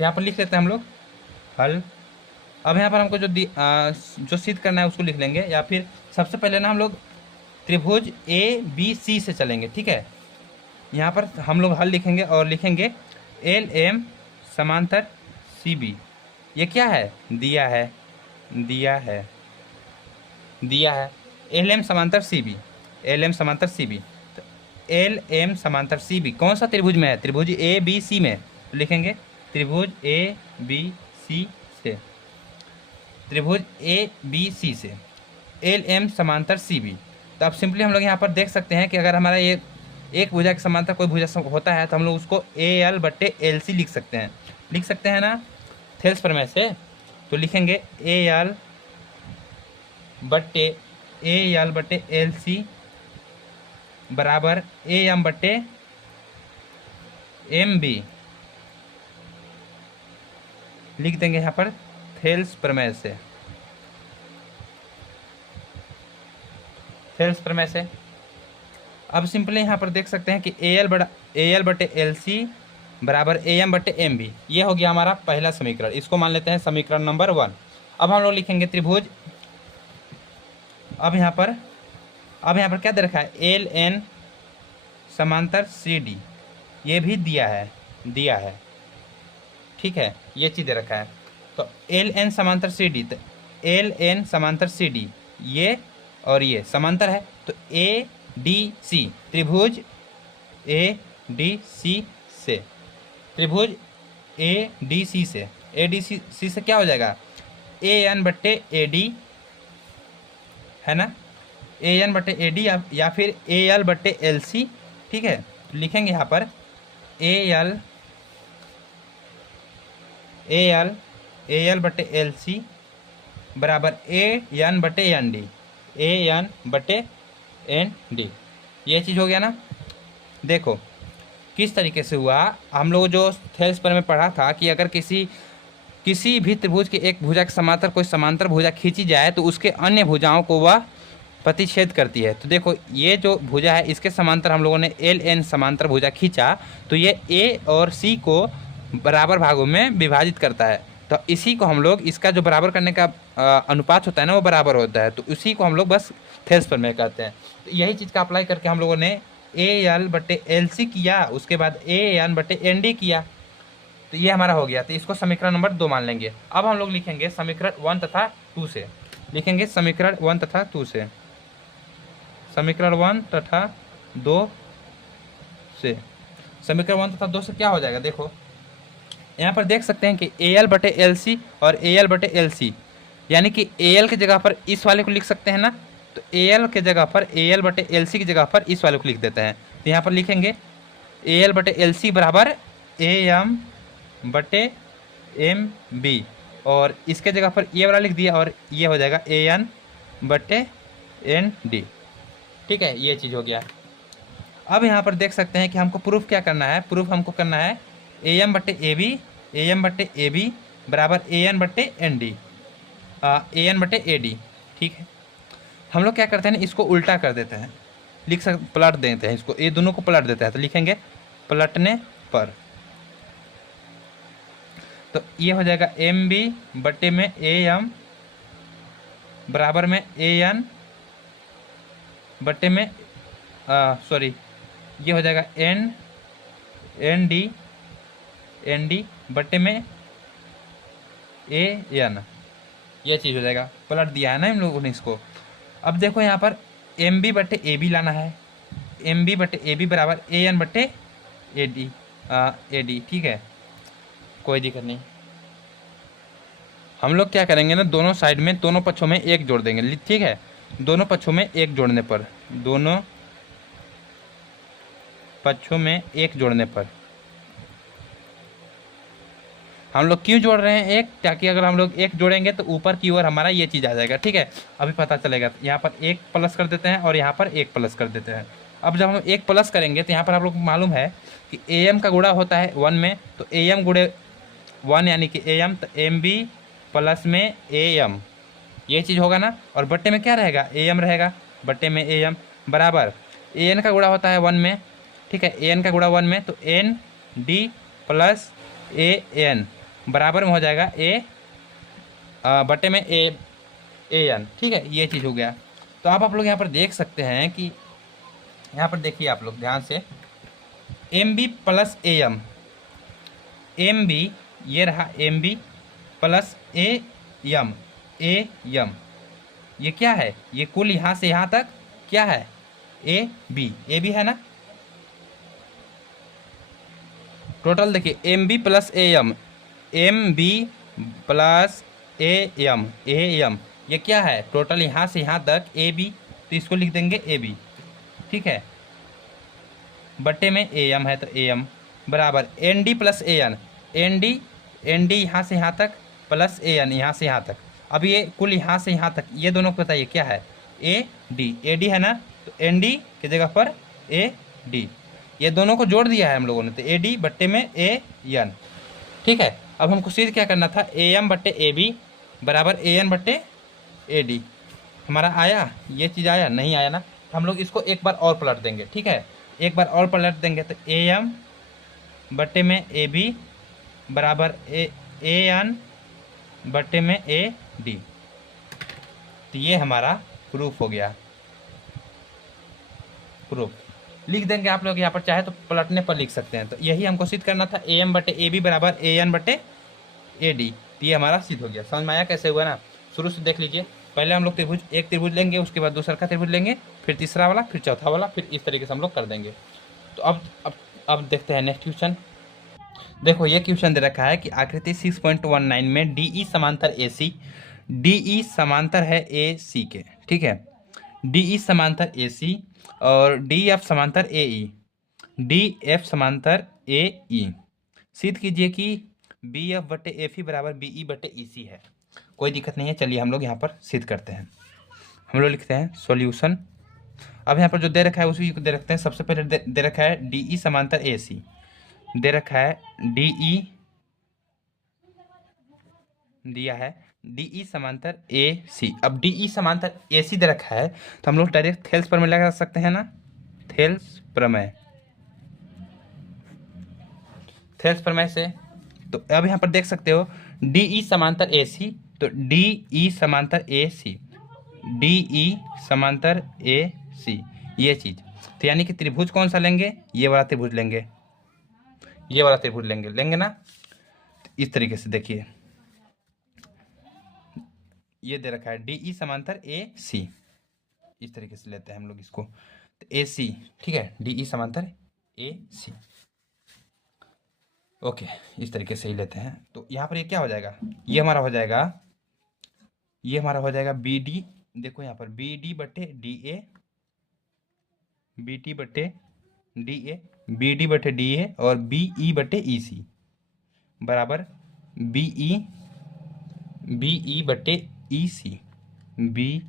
यहाँ पर लिख लेते हैं हम लोग हल। अब यहाँ पर हमको जो सिद्ध करना है उसको लिख लेंगे, या फिर सबसे पहले ना हम लोग त्रिभुज ABC से चलेंगे। ठीक है, यहाँ पर हम लोग हल लिखेंगे और लिखेंगे LM समांतर CB। ये क्या है, दिया है LM समांतर CB, LM समांतर CB। तो LM समांतर CB कौन सा त्रिभुज में है, त्रिभुज ABC में। तो लिखेंगे त्रिभुज ABC से, त्रिभुज ABC से LM समांतर CB। तो अब सिंपली हम लोग यहाँ पर देख सकते हैं कि अगर हमारा ये एक भुजा के समांतर कोई भुजा होता है तो हम लोग उसको AL/LC लिख सकते हैं ना, थेल्स प्रमेय से। तो लिखेंगे AL/LC बराबर AM/MB लिख देंगे यहाँ पर थेल्स प्रमेय से। अब सिंपली यहाँ पर देख सकते हैं कि AL/LC बराबर AM/MB, ये हो गया हमारा पहला समीकरण। इसको मान लेते हैं समीकरण नंबर 1। अब हम लोग लिखेंगे त्रिभुज, अब यहाँ पर क्या दे रखा है, LN समांतर CD, ये भी दिया है। ठीक है, ये चीज़ दे रखा है। तो LN समांतर CD, तो LN समांतर CD ये और ये समांतर है। तो ADC, त्रिभुज ADC से, त्रिभुज ADC से क्या हो जाएगा, AN/AD है ना, AN/AD या फिर AL/LC। ठीक है, तो लिखेंगे यहाँ पर AL/LC बराबर AN/ND, ये चीज़ हो गया ना। देखो किस तरीके से हुआ, हम लोग जो थेल्स पर में पढ़ा था कि अगर किसी भी त्रिभुज के एक भुजा के समांतर कोई समांतर भुजा खींची जाए तो उसके अन्य भुजाओं को वह प्रतिच्छेद करती है। तो देखो ये जो भुजा है इसके समांतर हम लोगों ने LN समांतर भुजा खींचा, तो ये A और C को बराबर भागों में विभाजित करता है। तो इसी को हम लोग, इसका जो बराबर करने का अनुपात होता है ना वो बराबर होता है, तो उसी को हम लोग बस थेल्स पर में कहते हैं। तो यही चीज़ का अप्लाई करके हम लोगों ने AL/LC किया, उसके बाद AN/ND किया, तो ये हमारा हो गया। तो इसको समीकरण नंबर 2 मान लेंगे। अब हम लोग लिखेंगे समीकरण 1 तथा 2 से, लिखेंगे समीकरण 1 तथा 2 से, समीकरण 1 तथा दो से, समीकरण 1 तथा 2 से क्या हो जाएगा, देखो यहाँ पर देख सकते हैं कि ए एल बटे एल सी और ए एल बटे एल सी, यानी कि ए एल की जगह पर इस वाले को लिख सकते हैं ना, तो ए एल के जगह पर ए एल बटे एल सी की जगह पर इस वाले को लिख देते हैं। तो यहाँ पर लिखेंगे ए एल बटे एल सी बराबर ए एम बटे एम बी, और इसके जगह पर ये वाला लिख दिया और ये हो जाएगा ए एन बटे एन डी। ठीक है, ये चीज़ हो गया। अब यहाँ पर देख सकते हैं कि हमको प्रूफ क्या करना है, प्रूफ हमको करना है ए एम बटे ए बी बराबर ए एन बटे एन डी, ए एन बटे ए डी। ठीक है, हम लोग क्या करते हैं ना, इसको उल्टा कर देते हैं, पलट देते हैं इसको, ये दोनों को पलट देते हैं। तो लिखेंगे पलटने पर, तो ये हो जाएगा एम बी बटे में ए एम बराबर में ए एन बटे में सॉरी, ये हो जाएगा एन डी बटे में ए एन, ये चीज़ हो जाएगा। पलट दिया है ना इन लोगों ने इसको। अब देखो यहाँ पर एम बी बटे ए बी लाना है, एम बी बटे ए बी बराबर ए एन बटे ए डी। ठीक है, कोई दिक्कत नहीं। हम लोग क्या करेंगे ना, दोनों साइड में, दोनों पक्षों में एक जोड़ देंगे। ठीक है, दोनों पक्षों में एक जोड़ने पर, दोनों पक्षों में एक जोड़ने पर हम लोग क्यों जोड़ रहे हैं एक, ताकि अगर हम लोग एक जोड़ेंगे तो ऊपर की ओर हमारा ये चीज़ आ जाएगा। ठीक है, अभी पता चलेगा। यहाँ पर एक प्लस कर देते हैं और यहाँ पर एक प्लस कर देते हैं। अब जब हम एक प्लस करेंगे तो यहाँ पर आप लोग को मालूम है कि ए एम का गुणा होता है 1 में, तो ए एम गुणे 1 यानी कि ए एम, तो एम बी प्लस में ए एम, ये चीज़ होगा ना। और बट्टे में क्या रहेगा, ए एम रहेगा, बट्टे में ए एम बराबर ए एन का गुणा होता है 1 में। ठीक है, ए एन का गुणा 1 में, तो N D plus A N बराबर में हो जाएगा ए बटे में ए एन। ठीक है, ये चीज़ हो गया। तो आप लोग यहाँ पर देख सकते हैं कि यहाँ पर देखिए आप लोग ध्यान से, M B plus M B, ये रहा M B plus A M, ये क्या है, ये कुल यहाँ से यहाँ तक क्या है, ए बी है ना। टोटल देखिए M B plus M B plus A M, ये क्या है, टोटल यहाँ से यहाँ तक ए बी, तो इसको लिख देंगे ए बी। ठीक है, बट्टे में ए एम है तो ए एम बराबर N D plus A N D यहाँ से यहाँ तक प्लस ए एन यहाँ से यहाँ तक। अब ये कुल यहाँ से यहाँ तक, ये दोनों को बताइए क्या है, ए डी है ना, तो एन डी की जगह पर ए डी, ये दोनों को जोड़ दिया है हम लोगों ने, तो ए डी बट्टे में ए एन। ठीक है, अब हमको सीधे क्या करना था, ए एम बट्टे ए बी बराबर ए एन बट्टे ए डी। हमारा आया, ये चीज़ आया नहीं आया ना, हम लोग इसको एक बार और पलट देंगे। ठीक है, एक बार और पलट देंगे तो ए एम बट्टे में ए बी बराबर ए एन बट्टे में ए डी। तो ये हमारा प्रूफ हो गया। प्रूफ लिख देंगे आप लोग यहाँ पर, चाहे तो पलटने पर लिख सकते हैं। तो यही हमको सिद्ध करना था, ए एम बटे ए बी बराबर ए एन बटे ए डी। तो ये हमारा सिद्ध हो गया। समझ में आया कैसे हुआ ना, शुरू से देख लीजिए। पहले हम लोग एक त्रिभुज लेंगे, उसके बाद दूसरा का त्रिभुज लेंगे, फिर तीसरा वाला, फिर चौथा वाला, फिर इस तरीके से हम लोग कर देंगे। तो अब देखते हैं नेक्स्ट क्वेश्चन। देखो ये क्वेश्चन दे रखा है कि आकृति 6.19 में DE समांतर AC, DE समांतर है AC के। ठीक है, DE समांतर AC और DF समांतर AE, DF समांतर AE। सिद्ध कीजिए कि BF बटे FE बराबर BE बटे EC है। कोई दिक्कत नहीं है, चलिए हम लोग यहाँ पर सिद्ध करते हैं। हम लोग लिखते हैं सॉल्यूशन। अब यहाँ पर जो दे रखा है उसी को दे रखते हैं। सबसे पहले दे रखा है DE समांतर AC, दे रखा है DE, दिया है DE समांतर AC। अब DE समांतर AC दे रखा है तो हम लोग डायरेक्ट थेल्स प्रमेय लगा सकते हैं ना, थेल्स प्रमेय, थेल्स प्रमेय से। तो अब यहाँ पर देख सकते हो DE समांतर AC, तो DE समांतर AC, DE समांतर AC, ये चीज़। तो यानी कि त्रिभुज कौन सा लेंगे, ये वाला त्रिभुज लेंगे, ये वाला त्रिभुज लेंगे ना। इस तरीके से देखिए, ये दे रखा है DE समांतर AC, इस तरीके से लेते हैं हम लोग इसको। ए सी, ठीक है, डी ई समांतर ए सी। ओके, इस तरीके से ही लेते हैं। तो यहाँ पर ये क्या हो जाएगा, ये हमारा हो जाएगा, ये हमारा हो जाएगा बी डी, देखो यहाँ पर बी डी बटे डी ए, बी टी बटे डी ए, बी डी बटे डी ए और बी ई बटे ई सी बराबर बी ई बटे ई सी, बी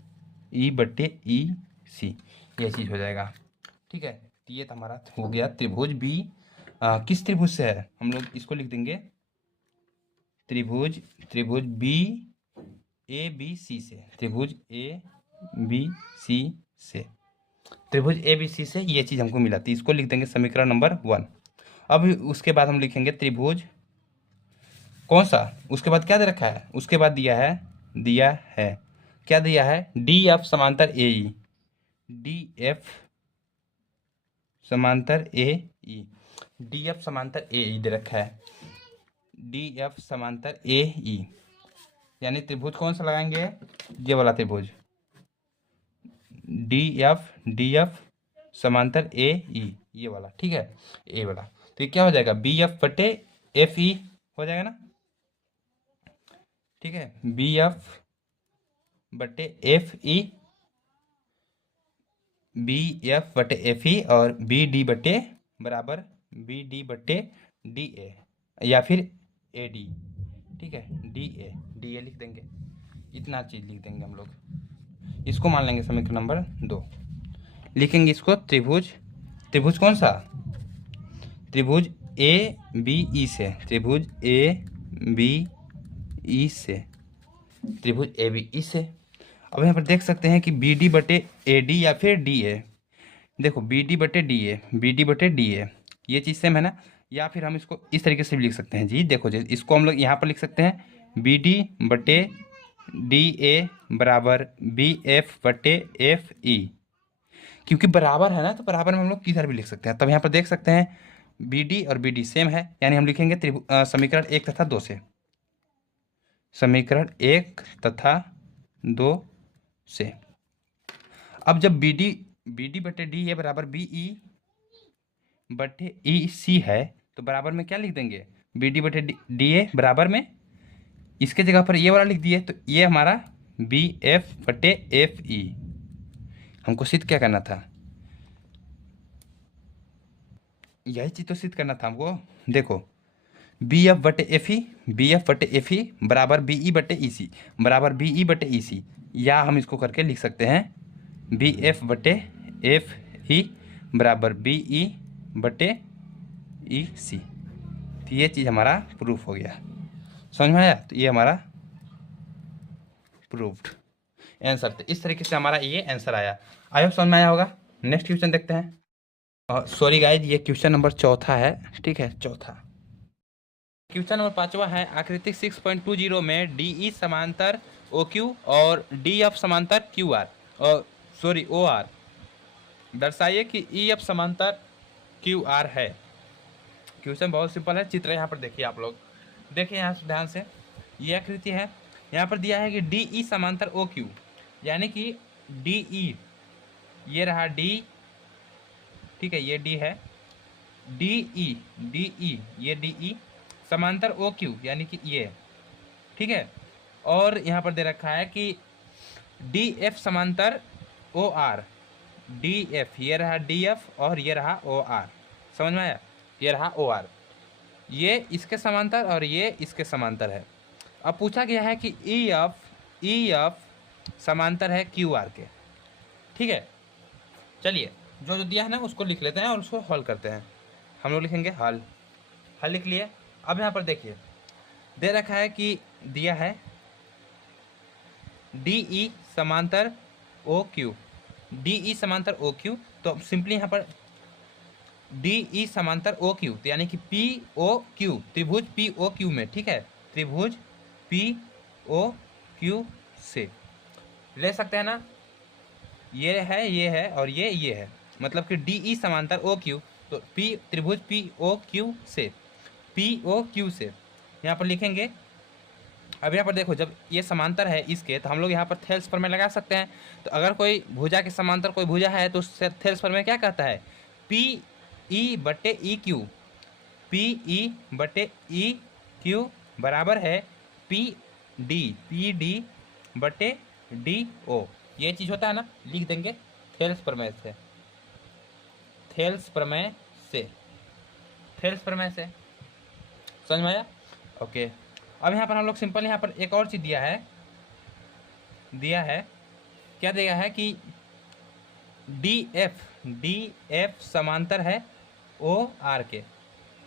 ई बटे ई सी, ये चीज़ हो जाएगा। ठीक है, तो ये तो हमारा हो गया त्रिभुज बी। किस त्रिभुज से है, हम लोग इसको लिख देंगे त्रिभुज बी ए बी सी से, त्रिभुज ए बी सी से, त्रिभुज ए बी सी से ये चीज़ हमको मिला थी, इसको लिख देंगे समीकरण नंबर 1। अब उसके बाद हम लिखेंगे त्रिभुज कौन सा, उसके बाद क्या दे रखा है, उसके बाद दिया है क्या दिया है, डी एफ समांतर ए ई, डी एफ समांतर ए ई, डी एफ समांतर ए ई दे रखा है, डी एफ समांतर ए ई, यानी त्रिभुज कौन सा लगाएंगे, ये वाला त्रिभुज डी एफ समांतर ए ई, ये वाला, ठीक है, ए वाला। तो ये क्या हो जाएगा, बी एफ बटे एफ ई हो जाएगा ना, ठीक है, बी एफ बटे एफ ई, बी एफ बटे एफ ई और बी डी बटे बराबर बी डी बटे डी ए या फिर ए डी, ठीक है, डी ए लिख देंगे, इतना चीज़ लिख देंगे हम लोग। इसको मान लेंगे समीकरण नंबर 2, लिखेंगे इसको त्रिभुज कौन सा, त्रिभुज ए बी ई से, त्रिभुज ए बी ई से, त्रिभुज ए बी ई से। अब यहाँ पर देख सकते हैं कि बी डी बटे ए डी या फिर डी ए, देखो बी डी बटे डी ए, ये चीज़ सेम है ना, या फिर हम इसको इस तरीके से भी लिख सकते हैं जी, देखो जी, इसको हम लोग यहाँ पर लिख सकते हैं बी डी बटे डी ए बराबर बी एफ बटे एफ ई, क्योंकि बराबर है ना, तो बराबर में हम लोग किधर भी लिख सकते हैं। तब यहाँ पर देख सकते हैं बी डी और बी डी सेम है, यानी हम लिखेंगे समीकरण 1 तथा 2 से, समीकरण 1 तथा 2 से। अब जब बी डी बटे डी ए बराबर बी ई बटे ई सी है, तो बराबर में क्या लिख देंगे, बी डी बटे डी ए बराबर में इसके जगह पर ये वाला लिख दिए, तो ये हमारा बी एफ बटे एफ ई, हमको सिद्ध क्या करना था, यही चीज़ तो सिद्ध करना था हमको। देखो बी एफ बटे एफ ई बराबर बी ई बटे ई सी बराबर बी ई बटे ई सी, या हम इसको करके लिख सकते हैं बी एफ बटे एफ ई बराबर बी ई बटे ई सी। तो ये चीज़ हमारा प्रूफ हो गया, समझ में आया, तो ये हमारा प्रूफ्ड आंसर। तो इस तरीके से हमारा ये आंसर आया, आई होप समझ में आया होगा। नेक्स्ट क्वेश्चन देखते हैं। सॉरी गाइज, ये क्वेश्चन नंबर 4 है, ठीक है, 4। क्वेश्चन नंबर 5 है, आकृति 6.20 में डी ई समांतर ओ क्यू और डी एफ समांतर क्यू आर और सॉरी ओ आर, दर्शाइए कि ई एफ समांतर क्यू आर है। क्वेश्चन बहुत सिंपल है, चित्र यहाँ पर देखिए आप लोग, देखिए यहाँ से ध्यान से, ये आकृति है, यहाँ पर दिया है कि डी ई समांतर ओ क्यू, यानी कि डी ई, ये रहा डी, ठीक है, ये डी है, डी ई ये डी ई समांतर ओ क्यू, यानी कि ये, ठीक है, और यहाँ पर दे रखा है कि डी एफ समांतर ओ आर, डी एफ, ये रहा डी एफ और ये रहा ओ आर, समझ में आया, ये रहा ओ आर, ये इसके समांतर और ये इसके समांतर है। अब पूछा गया है कि ई एफ समांतर है क्यू आर के, ठीक है। चलिए जो जो दिया है ना उसको लिख लेते हैं और उसको हल करते हैं। हम लोग लिखेंगे हल लिख लिए। अब यहाँ पर देखिए दे रखा है कि दिया है डी ई समांतर ओ क्यू, डी ई समांतर ओ क्यू, तो सिंपली यहाँ पर डी ई समांतर ओ क्यू, तो यानी कि पी ओ क्यू, त्रिभुज पी ओ क्यू में, ठीक है, त्रिभुज पी ओ क्यू से ले सकते हैं ना, ये है और ये है, मतलब कि डी ई समांतर ओ क्यू, तो पी त्रिभुज पी ओ क्यू से, पी ओ क्यू से यहाँ पर लिखेंगे अब यहाँ पर देखो, जब ये समांतर है इसके, तो हम लोग यहाँ पर थेल्स प्रमेय लगा सकते हैं। तो अगर कोई भुजा के समांतर कोई भुजा है तो थेल्स प्रमेय क्या कहता है, पी ई बटे ई क्यू, पी ई बटे ई क्यू बराबर है पी डी बटे डी ओ। ये चीज़ होता है ना, लिख देंगे थेल्स प्रमेय से, थेल्स प्रमेय से, थेल्स प्रमेय से। समझ में आया? ओके। अब यहाँ पर हम लोग सिंपल यहाँ पर एक और चीज़ दिया है क्या दिया है कि डी एफ समांतर है ओ आर के,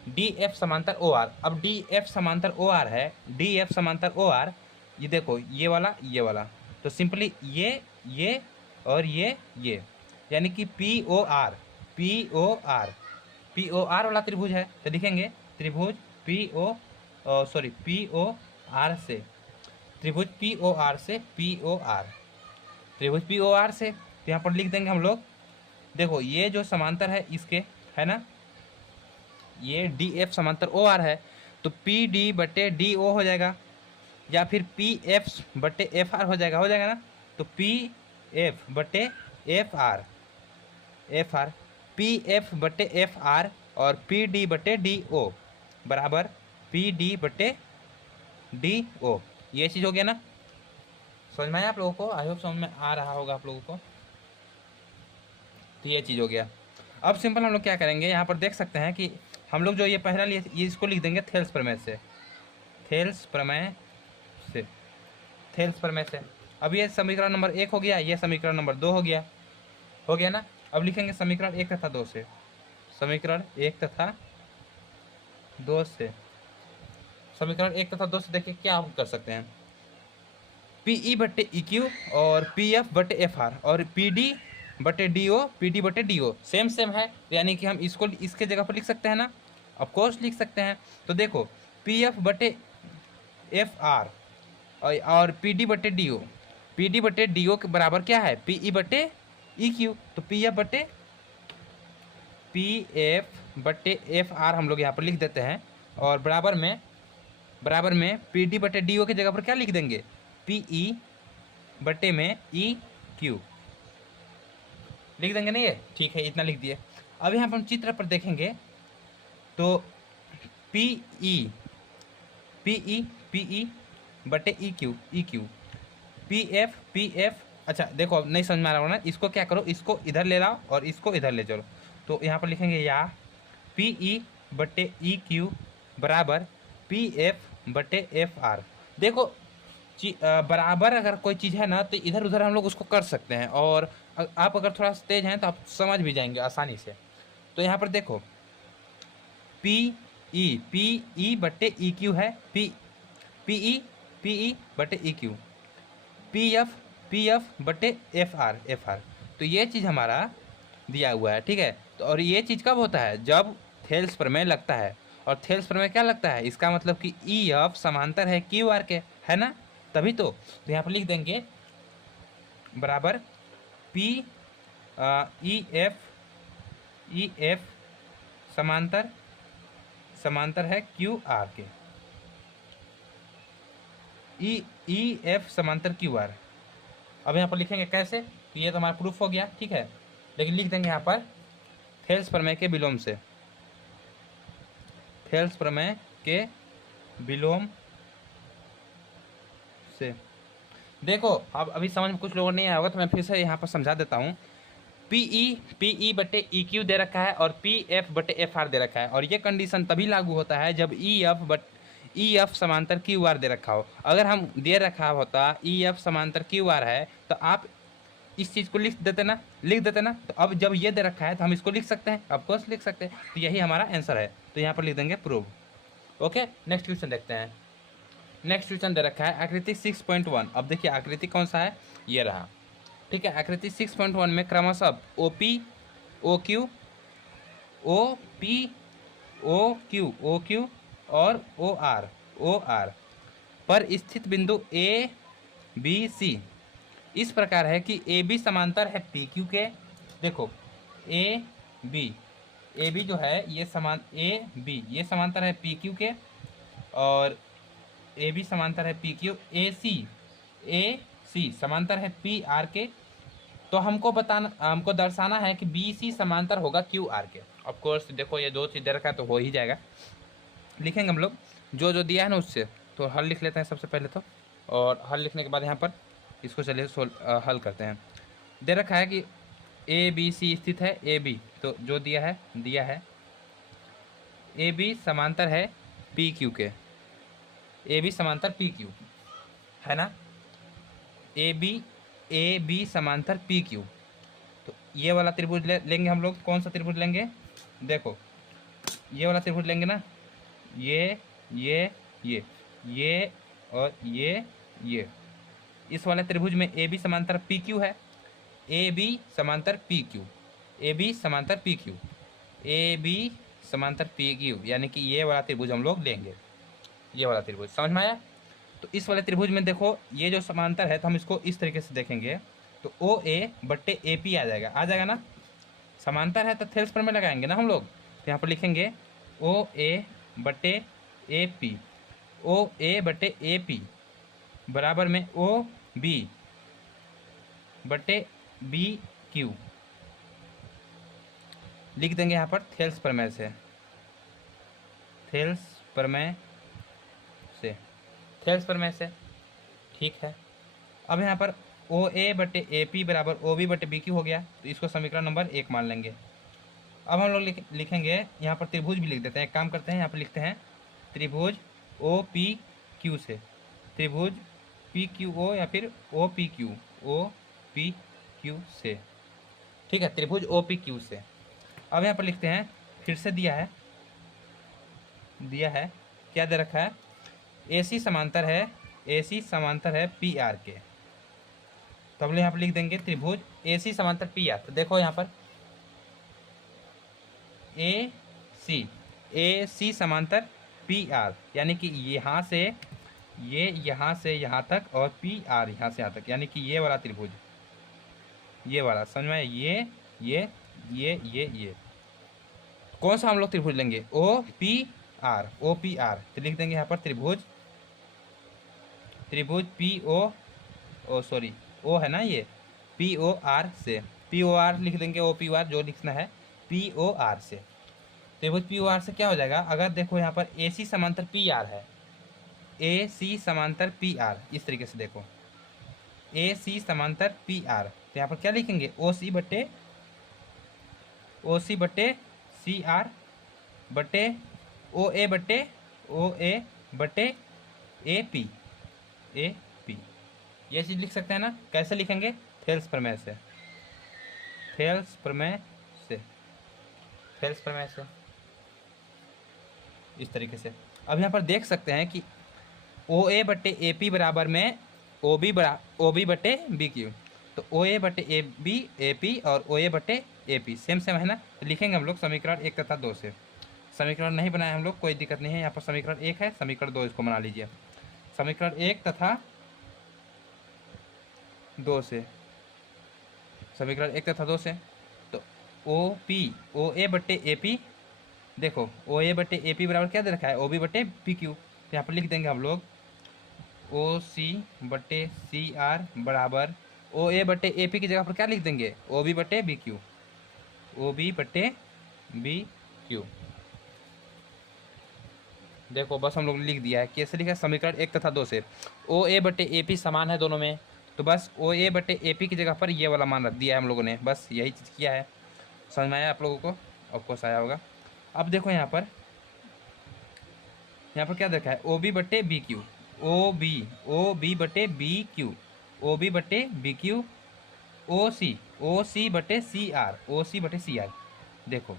डी एफ समांतर ओ आर। अब डी एफ समांतर ओ आर है, डी एफ समांतर ओ आर, ये देखो ये वाला, तो सिंपली ये और ये, यानी कि पी ओ आर वाला त्रिभुज है। तो लिखेंगे त्रिभुज पी ओ आर से, त्रिभुज पी ओ आर से, त्रिभुज पी ओ आर से। तो यहाँ पर लिख देंगे हम लोग, देखो ये जो समांतर है इसके, है ना, ये डी एफ समांतर ओ आर है, तो पी डी बटे डी ओ हो जाएगा, या फिर पी एफ बटे एफ आर हो जाएगा ना। तो पी एफ बटे एफ आर, पी एफ बटे एफ आर और पी डी बटे डी ओ बराबर पी डी बटे डी ओ। ये चीज़ हो गया ना, समझ में आया आप लोगों को? आई होप समझ में आ रहा होगा आप लोगों को। तो ये चीज़ हो गया। अब सिंपल हम लोग क्या करेंगे, यहाँ पर देख सकते हैं कि हम लोग जो ये पहला लिए ये इसको लिख देंगे थेल्स प्रमेय से, थेल्स प्रमेय से। अब ये समीकरण नंबर 1 हो गया, ये समीकरण नंबर 2 हो गया ना। अब लिखेंगे समीकरण 1 तथा 2 से, समीकरण 1 तथा 2 से, समीकरण 1 तथा 2 से देखिए क्या हम कर सकते हैं, पी ई बटे ई क्यू और पी एफ बटे एफ आर और पी डी बटे डी ओ, पी डी बटे डी ओ सेम है, यानी कि हम इसको इसके जगह पर लिख सकते हैं ना, ऑफकोर्स लिख सकते हैं। तो देखो पी एफ बटे एफ आर और पी डी बटे डी ओ, पी डी बटे डी ओ के बराबर क्या है, पी ई बटे ई क्यू। तो पी एफ बटे एफ आर हम लोग यहाँ पर लिख देते हैं, और बराबर में पी डी बटे डी ओ की जगह पर क्या लिख देंगे, पी ई बटे में ई क्यू लिख देंगे ना। ये ठीक है, इतना लिख दिए। अब यहाँ पर हम चित्र पर देखेंगे तो पी ई बटे ई क्यू, पी एफ। अच्छा देखो, अब नहीं समझ में आ रहा होगा ना, इसको क्या करो, इसको इधर ले लाओ और इसको इधर ले चलो। तो यहाँ पर लिखेंगे या पी ई बटे ई क्यू बराबर पी एफ बटे एफ आर। देखो बराबर अगर कोई चीज़ है ना, तो इधर उधर हम लोग उसको कर सकते हैं, और आप अगर थोड़ा तेज हैं तो आप समझ भी जाएंगे आसानी से। तो यहाँ पर देखो पी ई बटे ई क्यू है, पी ई बटे ई क्यू, पी एफ बटे एफ आर। तो ये चीज़ हमारा दिया हुआ है, ठीक है। तो और ये चीज़ कब होता है, जब थेल्स प्रमेय लगता है। और थेल्स प्रमेय क्या लगता है, इसका मतलब कि ई एफ समांतर है क्यू आर के, है ना, तभी तो यहाँ पर लिख देंगे बराबर पी ई एफ समांतर है क्यू आर के, ई एफ समांतर क्यू आर। अब यहाँ पर लिखेंगे कैसे, तो ये तो हमारा प्रूफ हो गया, ठीक है। लेकिन लिख देंगे यहाँ पर थेल्स प्रमेय के विलोम से, थेल्स प्रमेय के विलोम से। देखो अब अभी समझ में कुछ लोगों ने नहीं आया होगा, तो मैं फिर से यहाँ पर समझा देता हूँ। पी ई बटे ई क्यू दे रखा है और पी एफ बटे एफ आर दे रखा है, और ये कंडीशन तभी लागू होता है जब ई एफ समांतर क्यू आर दे रखा हो। अगर हम दे रखा होता ई एफ समांतर क्यू आर है, तो आप इस चीज़ को लिख देते ना। तो अब जब ये दे रखा है तो हम इसको लिख सकते हैं, ऑफकोर्स लिख सकते हैं। तो यही हमारा आंसर है, तो यहाँ पर लिख देंगे प्रूव। ओके, नेक्स्ट क्वेश्चन देखते हैं। नेक्स्ट क्वेश्चन दे रखा है आकृति 6.1। अब देखिए आकृति कौन सा है, ये रहा, ठीक है। आकृति 6.1 में क्रमशः ओ पी ओ क्यू और ओ आर पर स्थित बिंदु ए बी सी इस प्रकार है कि ए बी समांतर है पी क्यू के। देखो ए बी जो है ये समांतर है पी क्यू के, और ए बी समांतर है पी क्यू, ए सी समांतर है पी आर के। तो हमको दर्शाना है कि बी सी समांतर होगा क्यू आर के। ऑफ कोर्स देखो ये दो चीज़ दे रखा है तो हो ही जाएगा। लिखेंगे हम लोग जो जो दिया है ना उससे। तो हल लिख लेते हैं सबसे पहले तो, और हल लिखने के बाद यहाँ पर इसको चलिए हल करते हैं। दे रखा है कि ए बी सी स्थित है ए बी, तो जो दिया है ए बी समांतर है पी क्यू के, ए बी समांतर पी क्यू है ना, ए बी समांतर पी क्यू। तो ये वाला त्रिभुज लेंगे हम लोग। कौन सा त्रिभुज लेंगे? देखो ये वाला त्रिभुज लेंगे ना, ये ये ये ये और ये इस वाले त्रिभुज में ए बी समांतर पी क्यू है, ए बी समांतर पी क्यू, ए बी समांतर पी क्यू, ए बी समांतर पी क्यू, यानी कि ये वाला त्रिभुज हम लोग लेंगे। ये वाला त्रिभुज समझ में आया? तो इस वाले त्रिभुज में देखो ये जो समांतर है तो हम इसको इस तरीके से देखेंगे, तो ओ ए बट्टे ए पी आ जाएगा ना। समांतर है तो थेल्स पर में लगाएंगे ना हम लोग। तो यहाँ पर लिखेंगे ओ ए बट्टे ए पी, ओ ए बट्टे ए पी बराबर में ओ बी बट्टे बी क्यू लिख देंगे यहाँ पर थेल्स प्रमेय से। थेल्स प्रमेय से ठीक है। अब यहाँ पर ओ ए बटे ए पी बराबर ओ बी बटे बी क्यू हो गया, तो इसको समीकरण नंबर 1 मान लेंगे। अब हम लोग लिखेंगे यहाँ पर त्रिभुज भी लिख देते हैं। एक काम करते हैं, यहाँ पर लिखते हैं त्रिभुज ओ पी क्यू से, त्रिभुज पी क्यू ओ या फिर ओ पी क्यू से, ठीक है, त्रिभुज ओ पी क्यू से। अब यहाँ पर लिखते हैं, फिर से दिया है क्या दे रखा है, ए सी समांतर है पी आर के। तो हम यहाँ पर लिख देंगे त्रिभुज ए सी समांतर पी आर। तो देखो यहाँ पर ए सी समांतर पी आर, यानी कि यहाँ से यहाँ तक और पी आर यहाँ से यहाँ तक, यानी कि ये वाला त्रिभुज, ये वाला समझ में, ये कौन सा हम लोग त्रिभुज लेंगे? O P R. तो लिख देंगे यहाँ पर त्रिभुज पी ओ है ना, ये पी ओ आर से, पी ओ आर लिख देंगे, ओ पी ओ आर जो लिखना है पी ओ आर से। त्रिभुज पी ओ आर से क्या हो जाएगा? अगर देखो यहाँ पर ए सी समांतर पी आर है, ए सी समांतर पी आर, इस तरीके से देखो ए सी समांतर पी आर, तो यहाँ पर क्या लिखेंगे? ओ सी बट्टे सी आर बट्टे ओ ए बट्टे ए पी ये चीज़ लिख सकते हैं ना। कैसे लिखेंगे? थेल्स प्रमेय से, इस तरीके से। अब यहाँ पर देख सकते हैं कि ओ ए बट्टे ए पी बराबर में ओ बी बट्टे बी क्यू। तो ओ ए बट्टे ए पी और ओ ए बट्टे ए पी सेम है ना। तो लिखेंगे हम लोग समीकरण 1 तथा 2 से। समीकरण नहीं बनाए हम लोग, कोई दिक्कत नहीं है। यहाँ पर समीकरण 1 है, समीकरण 2 इसको बना लीजिए। समीकरण 1 तथा 2 से, समीकरण 1 तथा 2 से, तो ओ ए बट्टे ए पी, देखो ओ ए बट्टे ए पी बराबर क्या दे रखा है? ओ बी बट्टे पी क्यू। तो यहाँ पर लिख देंगे हम लोग ओ सी बट्टे सी आर बराबर ओ ए बट्टे ए पी की जगह पर क्या लिख देंगे? ओ बी बट्टे बी क्यू, ओ बी बट्टे बी क्यू। देखो बस हम लोग लिख दिया है। कैसे लिखा है? समीकरण 1 तथा 2 से ओ ए बट्टे ए पी समान है दोनों में, तो बस ओ ए बट्टे ए पी की जगह पर ये वाला मान रख दिया है हम लोगों ने। बस यही चीज़ किया है। समझ में आया आप लोगों को? ऑफकोर्स आया होगा। अब देखो यहाँ पर क्या देखा है? ओ बी बट्टे बी क्यू, ओ बी बट्टे बी क्यू, ओ बी बट्टे बी क्यू, ओ सी बट्टे सी आर, देखो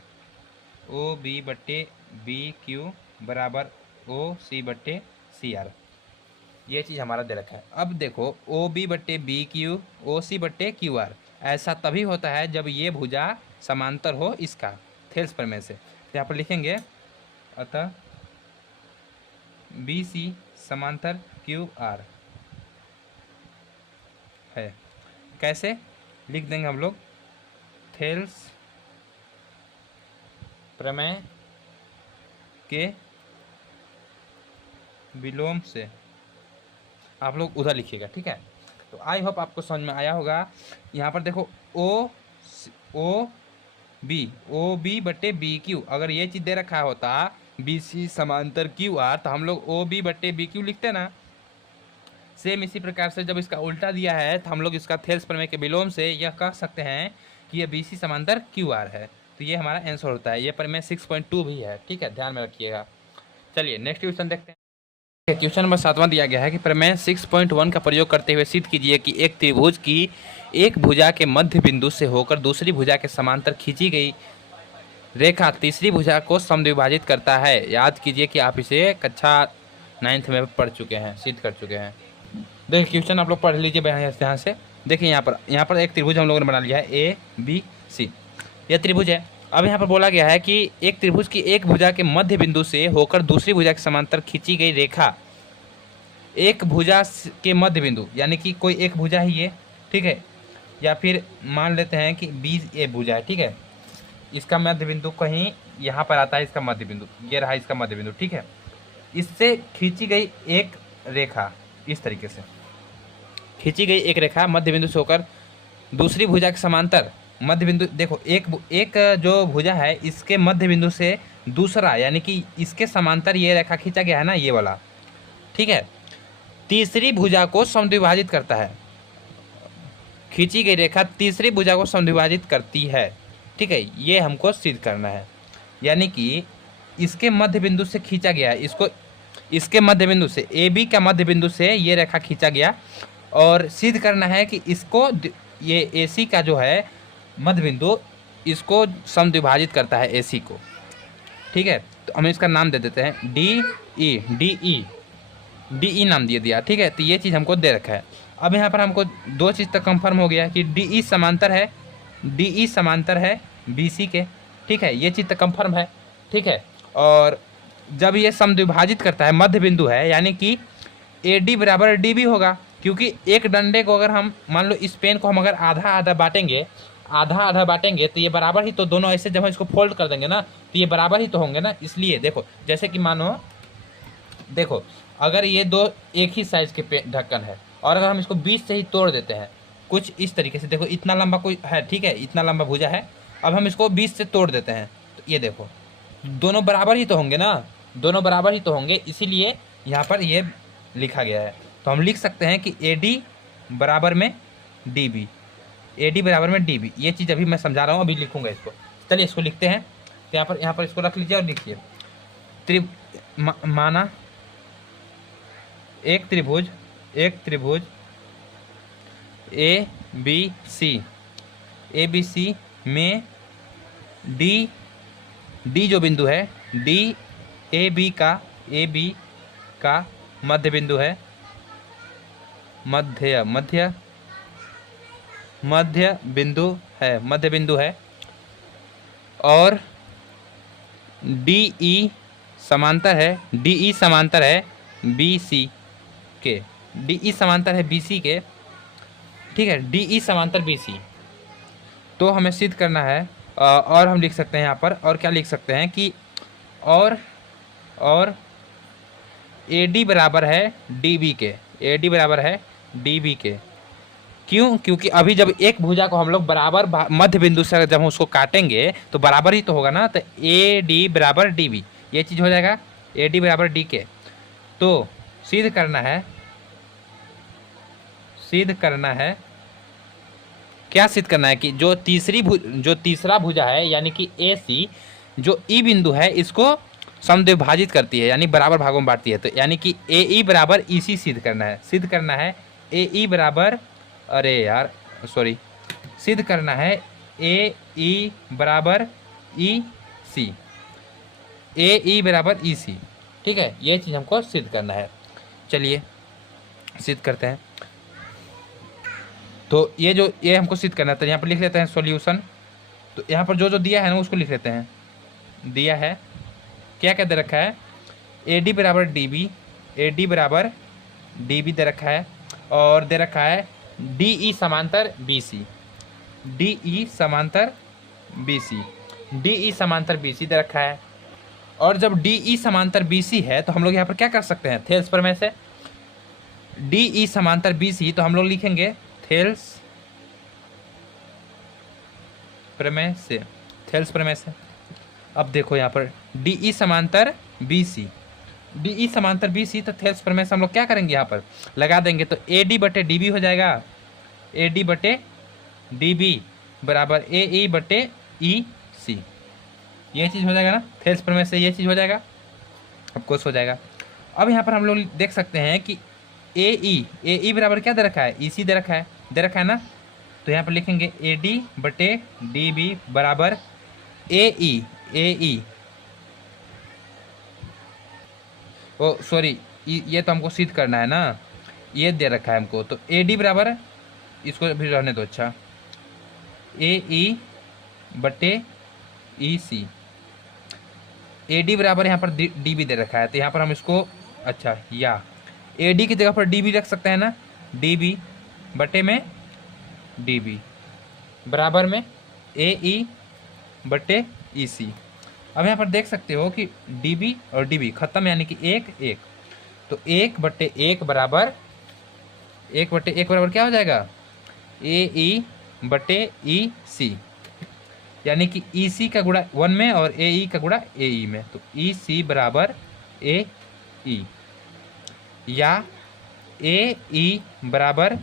ओ बी बट्टे बी क्यू बराबर ओ सी बट्टे सी आर, ये चीज़ हमारा दे रखा है। अब देखो ओ बी बट्टे बी क्यू, ओ सी बट्टे क्यू आर, ऐसा तभी होता है जब ये भुजा समांतर हो इसका, थेल्स प्रमेय से। तो यहाँ पर लिखेंगे अतः बी सी समांतर क्यू आर है। कैसे लिख देंगे हम लोग? थेल्स प्रमेय के विलोम से, आप लोग उधर लिखिएगा, ठीक है। तो आई होप आपको समझ में आया होगा। यहाँ पर देखो ओ बी बटे बी क्यू, अगर ये चीज़ दे रखा होता बी सी समांतर क्यू आर, तो हम लोग ओ बी बटे बी क्यू लिखते ना। सेम इसी प्रकार से जब इसका उल्टा दिया है तो हम लोग इसका थेल्स प्रमेय के विलोम से यह कह सकते हैं कि ये बी सी समांतर क्यू आर है। तो ये हमारा आंसर होता है। ये प्रमेय 6.2 भी है, ठीक है, ध्यान में रखिएगा। चलिए नेक्स्ट क्वेश्चन देखते हैं। क्वेश्चन नंबर 7वां दिया गया है कि प्रमेय 6.1 का प्रयोग करते हुए सिद्ध कीजिए कि एक त्रिभुज की एक भुजा के मध्य बिंदु से होकर दूसरी भुजा के समांतर खींची गई रेखा तीसरी भुजा को समद्विभाजित करता है। याद कीजिए कि आप इसे कक्षा 9th में पढ़ चुके हैं, सिद्ध कर चुके हैं। देखिए क्वेश्चन आप लोग पढ़ लीजिए यहाँ से। देखिए यहाँ पर एक त्रिभुज हम लोगों ने बना लिया है ए बी सी, यह त्रिभुज है। अब यहाँ पर बोला गया है कि एक त्रिभुज की एक भुजा के मध्य बिंदु से होकर दूसरी भुजा के समांतर खींची गई रेखा एक भुजा के मध्य बिंदु, यानी कि कोई एक भुजा ही है, ठीक है, या फिर मान लेते हैं कि बी ए भुजा है, ठीक है, इसका मध्य बिंदु कहीं यहाँ पर आता है, इसका मध्य बिंदु ये रहा, इसका मध्य बिंदु, ठीक है। इससे खींची गई एक रेखा, इस तरीके से खींची गई एक रेखा मध्य बिंदु से होकर दूसरी भुजा के समांतर मध्य बिंदु, देखो एक जो भुजा है इसके मध्य बिंदु से दूसरा, यानी कि इसके समांतर ये रेखा खींचा गया है ना, ये वाला, ठीक है, तीसरी भुजा को समद्विभाजित करता है। खींची गई रेखा तीसरी भुजा को समद्विभाजित करती है, ठीक है, ये हमको सिद्ध करना है। यानी कि इसके मध्य बिंदु से खींचा गया है, इसको इसके मध्य बिंदु से ए बी का मध्य बिंदु से ये रेखा खींचा गया, और सिद्ध करना है कि इसको ये ए सी का जो है मध्य बिंदु इसको समद्विभाजित करता है ए सी को, ठीक है। तो हम इसका नाम दे देते हैं डी ई नाम दिया, ठीक है। तो ये चीज़ हमको दे रखा है। अब यहाँ पर हमको दो चीज़ तक कंफर्म हो गया कि डी ई समांतर है बी सी के, ठीक है, ये चीज़ तक कंफर्म है, ठीक है। और जब ये समद्विभाजित करता है, मध्य बिंदु है, यानी कि ए डी बराबर डी बी होगा, क्योंकि एक डंडे को अगर हम मान लो इस पेन को हम अगर आधा आधा बांटेंगे तो ये बराबर ही, तो दोनों ऐसे जब हम इसको फोल्ड कर देंगे ना तो ये बराबर ही तो होंगे ना। इसलिए देखो, जैसे कि मानो देखो, अगर ये दो एक ही साइज के ढक्कन है और अगर हम इसको बीच से ही तोड़ देते हैं कुछ इस तरीके से, देखो इतना लंबा कोई है, ठीक है, इतना लंबा भुजा है, अब हम इसको बीच से तोड़ देते हैं तो ये देखो दोनों बराबर ही तो होंगे ना, दोनों बराबर ही तो होंगे, इसीलिए यहाँ पर ये लिखा गया है। तो हम लिख सकते हैं कि ए डी बराबर में डी बी, ए डी बराबर में डी बी, ये चीज़ अभी मैं समझा रहा हूँ, अभी लिखूँगा इसको। चलिए इसको लिखते हैं। तो यहाँ पर इसको रख लीजिए और लिखिए माना एक त्रिभुज ए बी सी में डी जो बिंदु है, डी ए बी का मध्य बिंदु है, मध्य बिंदु है, और डी ई समांतर है बी सी के, डी ई समांतर है बी सी के, ठीक है, डी ई समांतर बी सी। तो हमें सिद्ध करना है, और हम लिख सकते हैं यहाँ पर, और क्या लिख सकते हैं कि और ए डी बराबर है डी बी के, ए डी बराबर है डी बी के। क्यों? क्योंकि अभी जब एक भुजा को हम लोग बराबर मध्य बिंदु से जब हम उसको काटेंगे तो बराबर ही तो होगा ना, तो ए डी बराबर डी बी, ये चीज़ हो जाएगा, ए डी बराबर डी के। तो सिद्ध करना है, क्या सिद्ध करना है कि जो तीसरा भुजा है, यानी कि ए सी, जो ई बिंदु है, इसको समद्विभाजित करती है, यानी बराबर भागों में बांटती है। तो यानी कि ए ई बराबर ई सी सिद्ध करना है ए ई बराबर, सिद्ध करना है ए ई बराबर ई सी, ए ई बराबर ई सी, ठीक है, ये चीज़ हमको सिद्ध करना है। चलिए सिद्ध करते हैं। तो ये हमको सिद्ध करना है, तो यहाँ पर लिख लेते हैं सॉल्यूशन। तो यहाँ पर जो दिया है ना उसको लिख लेते हैं। दिया है क्या दे रखा है, ए डी बराबर डी बी, ए डी बराबर डी बी दे रखा है, और दे रखा है डी ई समांतर बी सी, डी ई समांतर बी सी, डी ई समांतर बी सी दे रखा है। और जब डी ई समांतर बी सी है तो हम लोग यहाँ पर क्या कर सकते हैं, थेल्स प्रमेय से डी ई समांतर बी सी, तो हम लोग लिखेंगे थेल्स प्रमेय से, थेल्स प्रमेय से। अब देखो यहाँ पर डी ई समांतर बी सी, डी ई समांतर बी सी, तो थेल्स प्रमेय से हम लोग क्या करेंगे, यहाँ पर लगा देंगे, तो ए डी बटे डी बी हो जाएगा, ए डी बटे डी बी बराबर ए ई बटे ई सी। ये चीज़ हो जाएगा ना, थेल्स प्रमेय से ये चीज़ हो जाएगा, ऑफकोर्स हो जाएगा। अब यहाँ पर हम लोग देख सकते हैं कि ए ई बराबर क्या दे रखा है, ई सी दे रखा है ना, तो यहाँ पर लिखेंगे ए डी बटे डी बी बराबर ए ई, ओ सॉरी, ये तो हमको सिद्ध करना है ना, ये दे रखा है हमको, तो ए डी बराबर, इसको भी रहने दो, अच्छा, ए ई बटे ई सी, ए डी बराबर यहाँ पर डी बी दे रखा है, तो यहाँ पर हम इसको, अच्छा, या ए डी की जगह पर डी बी रख सकते हैं ना, डी बी बटे में डी बी बराबर में ए ई बटे ई सी। अब यहाँ पर देख सकते हो कि डी बी और डी बी खत्म, यानी कि एक एक, तो एक बटे एक बराबर क्या हो जाएगा, ए ई बटे ई सी, यानी कि ई सी का गुणा 1 में और ए ई का गुणा ए ई में, तो ई सी बराबर ए ई, या ए ई बराबर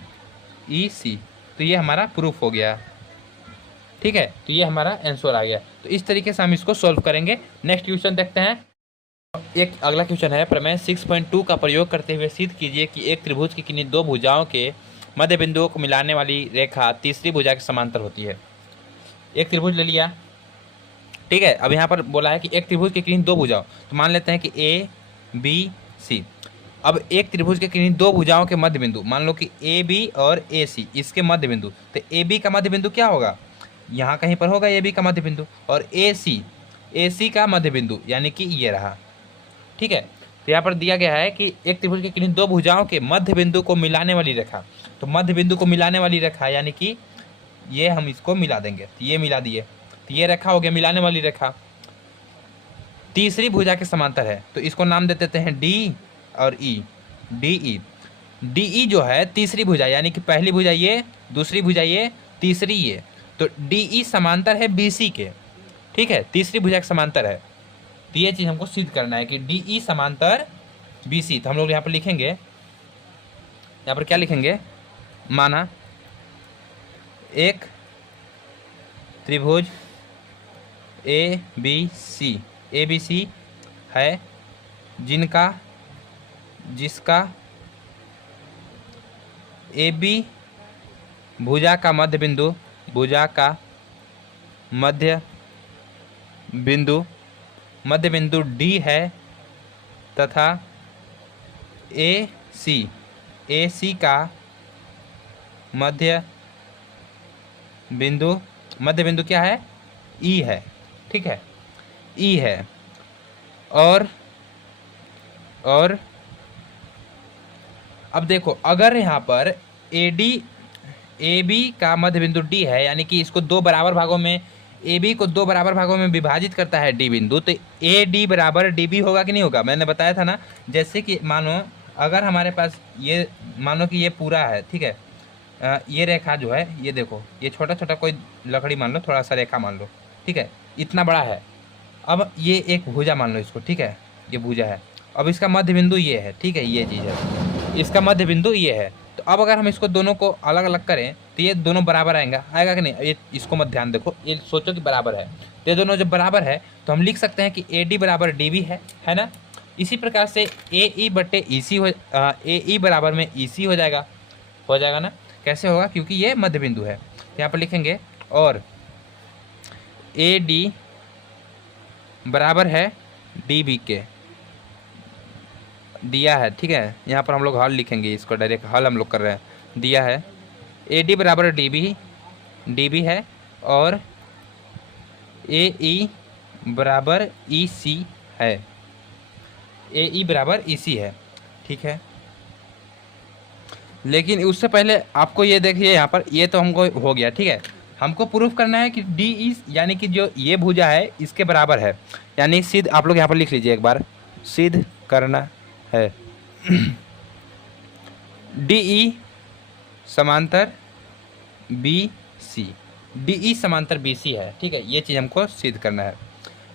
ई सी। तो ये हमारा प्रूफ हो गया, ठीक है, तो ये हमारा आंसर आ गया। तो इस तरीके से हम इसको सॉल्व करेंगे। नेक्स्ट क्वेश्चन देखते हैं। एक अगला क्वेश्चन है, प्रमेय 6.2 का प्रयोग करते हुए सिद्ध कीजिए कि एक त्रिभुज की किन्हीं दो भुजाओं के मध्य बिंदुओं को मिलाने वाली रेखा तीसरी भुजा के समांतर होती है। एक त्रिभुज ले लिया, ठीक है। अब यहाँ पर बोला है कि एक त्रिभुज के किन्हीं दो भुजाओं, तो मान लेते हैं कि ए बी सी। अब एक त्रिभुज के किन्हीं दो भुजाओं के मध्य बिंदु, मान लो कि ए बी और ए सी, इसके मध्य बिंदु, तो ए बी का मध्य बिंदु क्या होगा, यहाँ कहीं पर होगा ए बी का मध्य बिंदु, और ए सी का मध्य बिंदु यानी कि ये रहा, ठीक है। तो यहाँ पर दिया गया है कि एक त्रिभुज के किन्हीं दो भुजाओं के मध्य बिंदु को मिलाने वाली रेखा, तो मध्य बिंदु को मिलाने वाली रेखा यानी कि ये हम इसको मिला देंगे, तो ये मिला दिए, तो ये रेखा हो गया मिलाने वाली रेखा, तीसरी भुजा के समांतर है, तो इसको नाम दे देते हैं डी और ई, डी ई जो है तीसरी भुजा, यानी कि पहली भुजा ये, दूसरी भुजा ये, तीसरी ये, तो डी ई समांतर है बी सी के, ठीक है, तीसरी भुजा के समांतर है। तो ये चीज़ हमको सिद्ध करना है कि डी ई समांतर बी सी। तो हम लोग यहाँ पर लिखेंगे, यहाँ पर क्या लिखेंगे, माना एक त्रिभुज ए बी सी है जिसका ए बी भुजा का मध्य बिंदु डी है तथा ए सी का मध्य बिंदु क्या है, ई है, ठीक है, ई है। और अब देखो, अगर यहाँ पर ए बी का मध्य बिंदु डी है, यानी कि इसको दो बराबर भागों में, ए बी को दो बराबर भागों में विभाजित करता है डी बिंदु, तो ए डी बराबर डी बी होगा कि नहीं होगा। मैंने बताया था ना, जैसे कि मानो अगर हमारे पास ये, मानो कि ये पूरा है, ठीक है, ये रेखा जो है, ये देखो, ये छोटा छोटा कोई लकड़ी मान लो, थोड़ा सा रेखा मान लो, ठीक है, इतना बड़ा है। अब ये एक भुजा मान लो इसको, ठीक है, ये भुजा है। अब इसका मध्य बिंदु ये है, ठीक है, ये चीज़ है, इसका मध्य बिंदु ये है। तो अब अगर हम इसको दोनों को अलग अलग करें तो ये दोनों बराबर आएगा कि नहीं, ये इसको मत ध्यान देखो, ये सोचो कि बराबर है, तो ये दोनों जब बराबर है तो हम लिख सकते हैं कि ए डी बराबर डी बी है ना। इसी प्रकार से ए ई बटे ई सी ए ई बराबर में ई सी हो जाएगा ना। कैसे होगा, क्योंकि ये मध्य बिंदु है। यहाँ पर लिखेंगे और ए डी बराबर है डी बी के, दिया है, ठीक है। यहाँ पर हम लोग हल लिखेंगे, इसको डायरेक्ट हल हम लोग कर रहे हैं, दिया है ए डी बराबर डी बी है और ए ई बराबर ई सी है, ए ई बराबर ई सी है, ठीक है। लेकिन उससे पहले आपको ये देखिए, यहाँ पर ये तो हमको हो गया, ठीक है। हमको प्रूफ करना है कि डी ई यानी कि जो ये भुजा है इसके बराबर है, यानी सिद्ध, आप लोग यहाँ पर लिख लीजिए एक बार, सिद्ध करना है डी ई समांतर बी सी, डी ई समांतर बी सी है, ठीक है, ये चीज़ हमको सिद्ध करना है।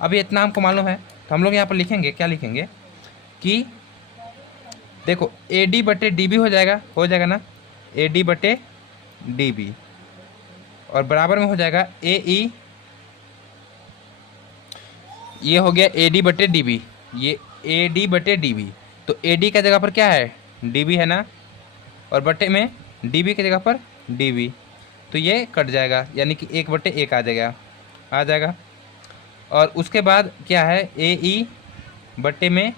अब इतना हमको मालूम है तो हम लोग यहाँ पर लिखेंगे, क्या लिखेंगे कि देखो ए डी बटे डी बी हो जाएगा ना, ए डी बटे डी बी, और बराबर में हो जाएगा ए ई, ये हो गया ए डी बटे डी बी, ये ए डी बटे डी बी, तो ए डी का जगह पर क्या है डी बी है ना, और बटे में डी बी की जगह पर डी बी, तो ये कट जाएगा, यानी कि 1/1 आ जाएगा। और उसके बाद क्या है ए ई बटे में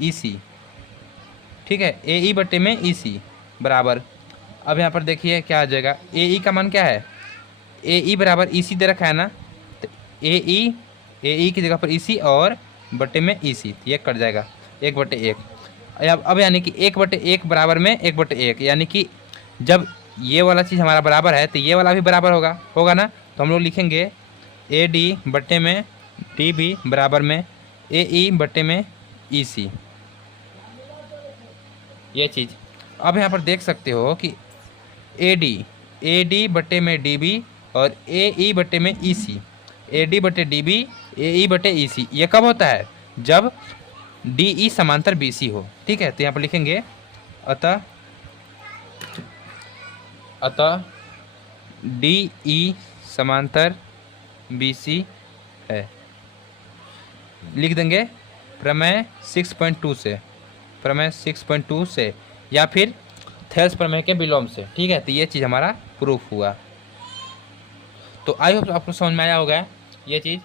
ई सी, ठीक है, ए ई बटे में ई सी बराबर, अब यहाँ पर देखिए क्या आ जाएगा, ए ई का मान क्या है, ए ई बराबर ई सी दे रखा है ना, तो ए ई की जगह पर ई सी और बटे में ई सी, ये कट जाएगा 1/1। अब यानी कि 1/1 बराबर में 1/1, यानी कि जब ये वाला चीज़ हमारा बराबर है तो ये वाला भी बराबर होगा ना, तो हम लोग लिखेंगे ए डी बटे में डी बी बराबर में ए ई बटे में ई सी, ये चीज़। अब यहाँ पर देख सकते हो कि ए डी बटे में डी बी और ए ई बटे में ई सी, ए डी बटे डी बी ए ई बटे ई सी, ये कब होता है जब डी ई समांतर बी सी हो, ठीक है। तो यहाँ पर लिखेंगे अतः डी ई समांतर बी सी है, लिख देंगे प्रमेय 6.2 से या फिर थेल्स प्रमेय के विलोम से, ठीक है। तो ये चीज़ हमारा प्रूफ हुआ। तो आई होप आपको समझ में आया होगा ये चीज़।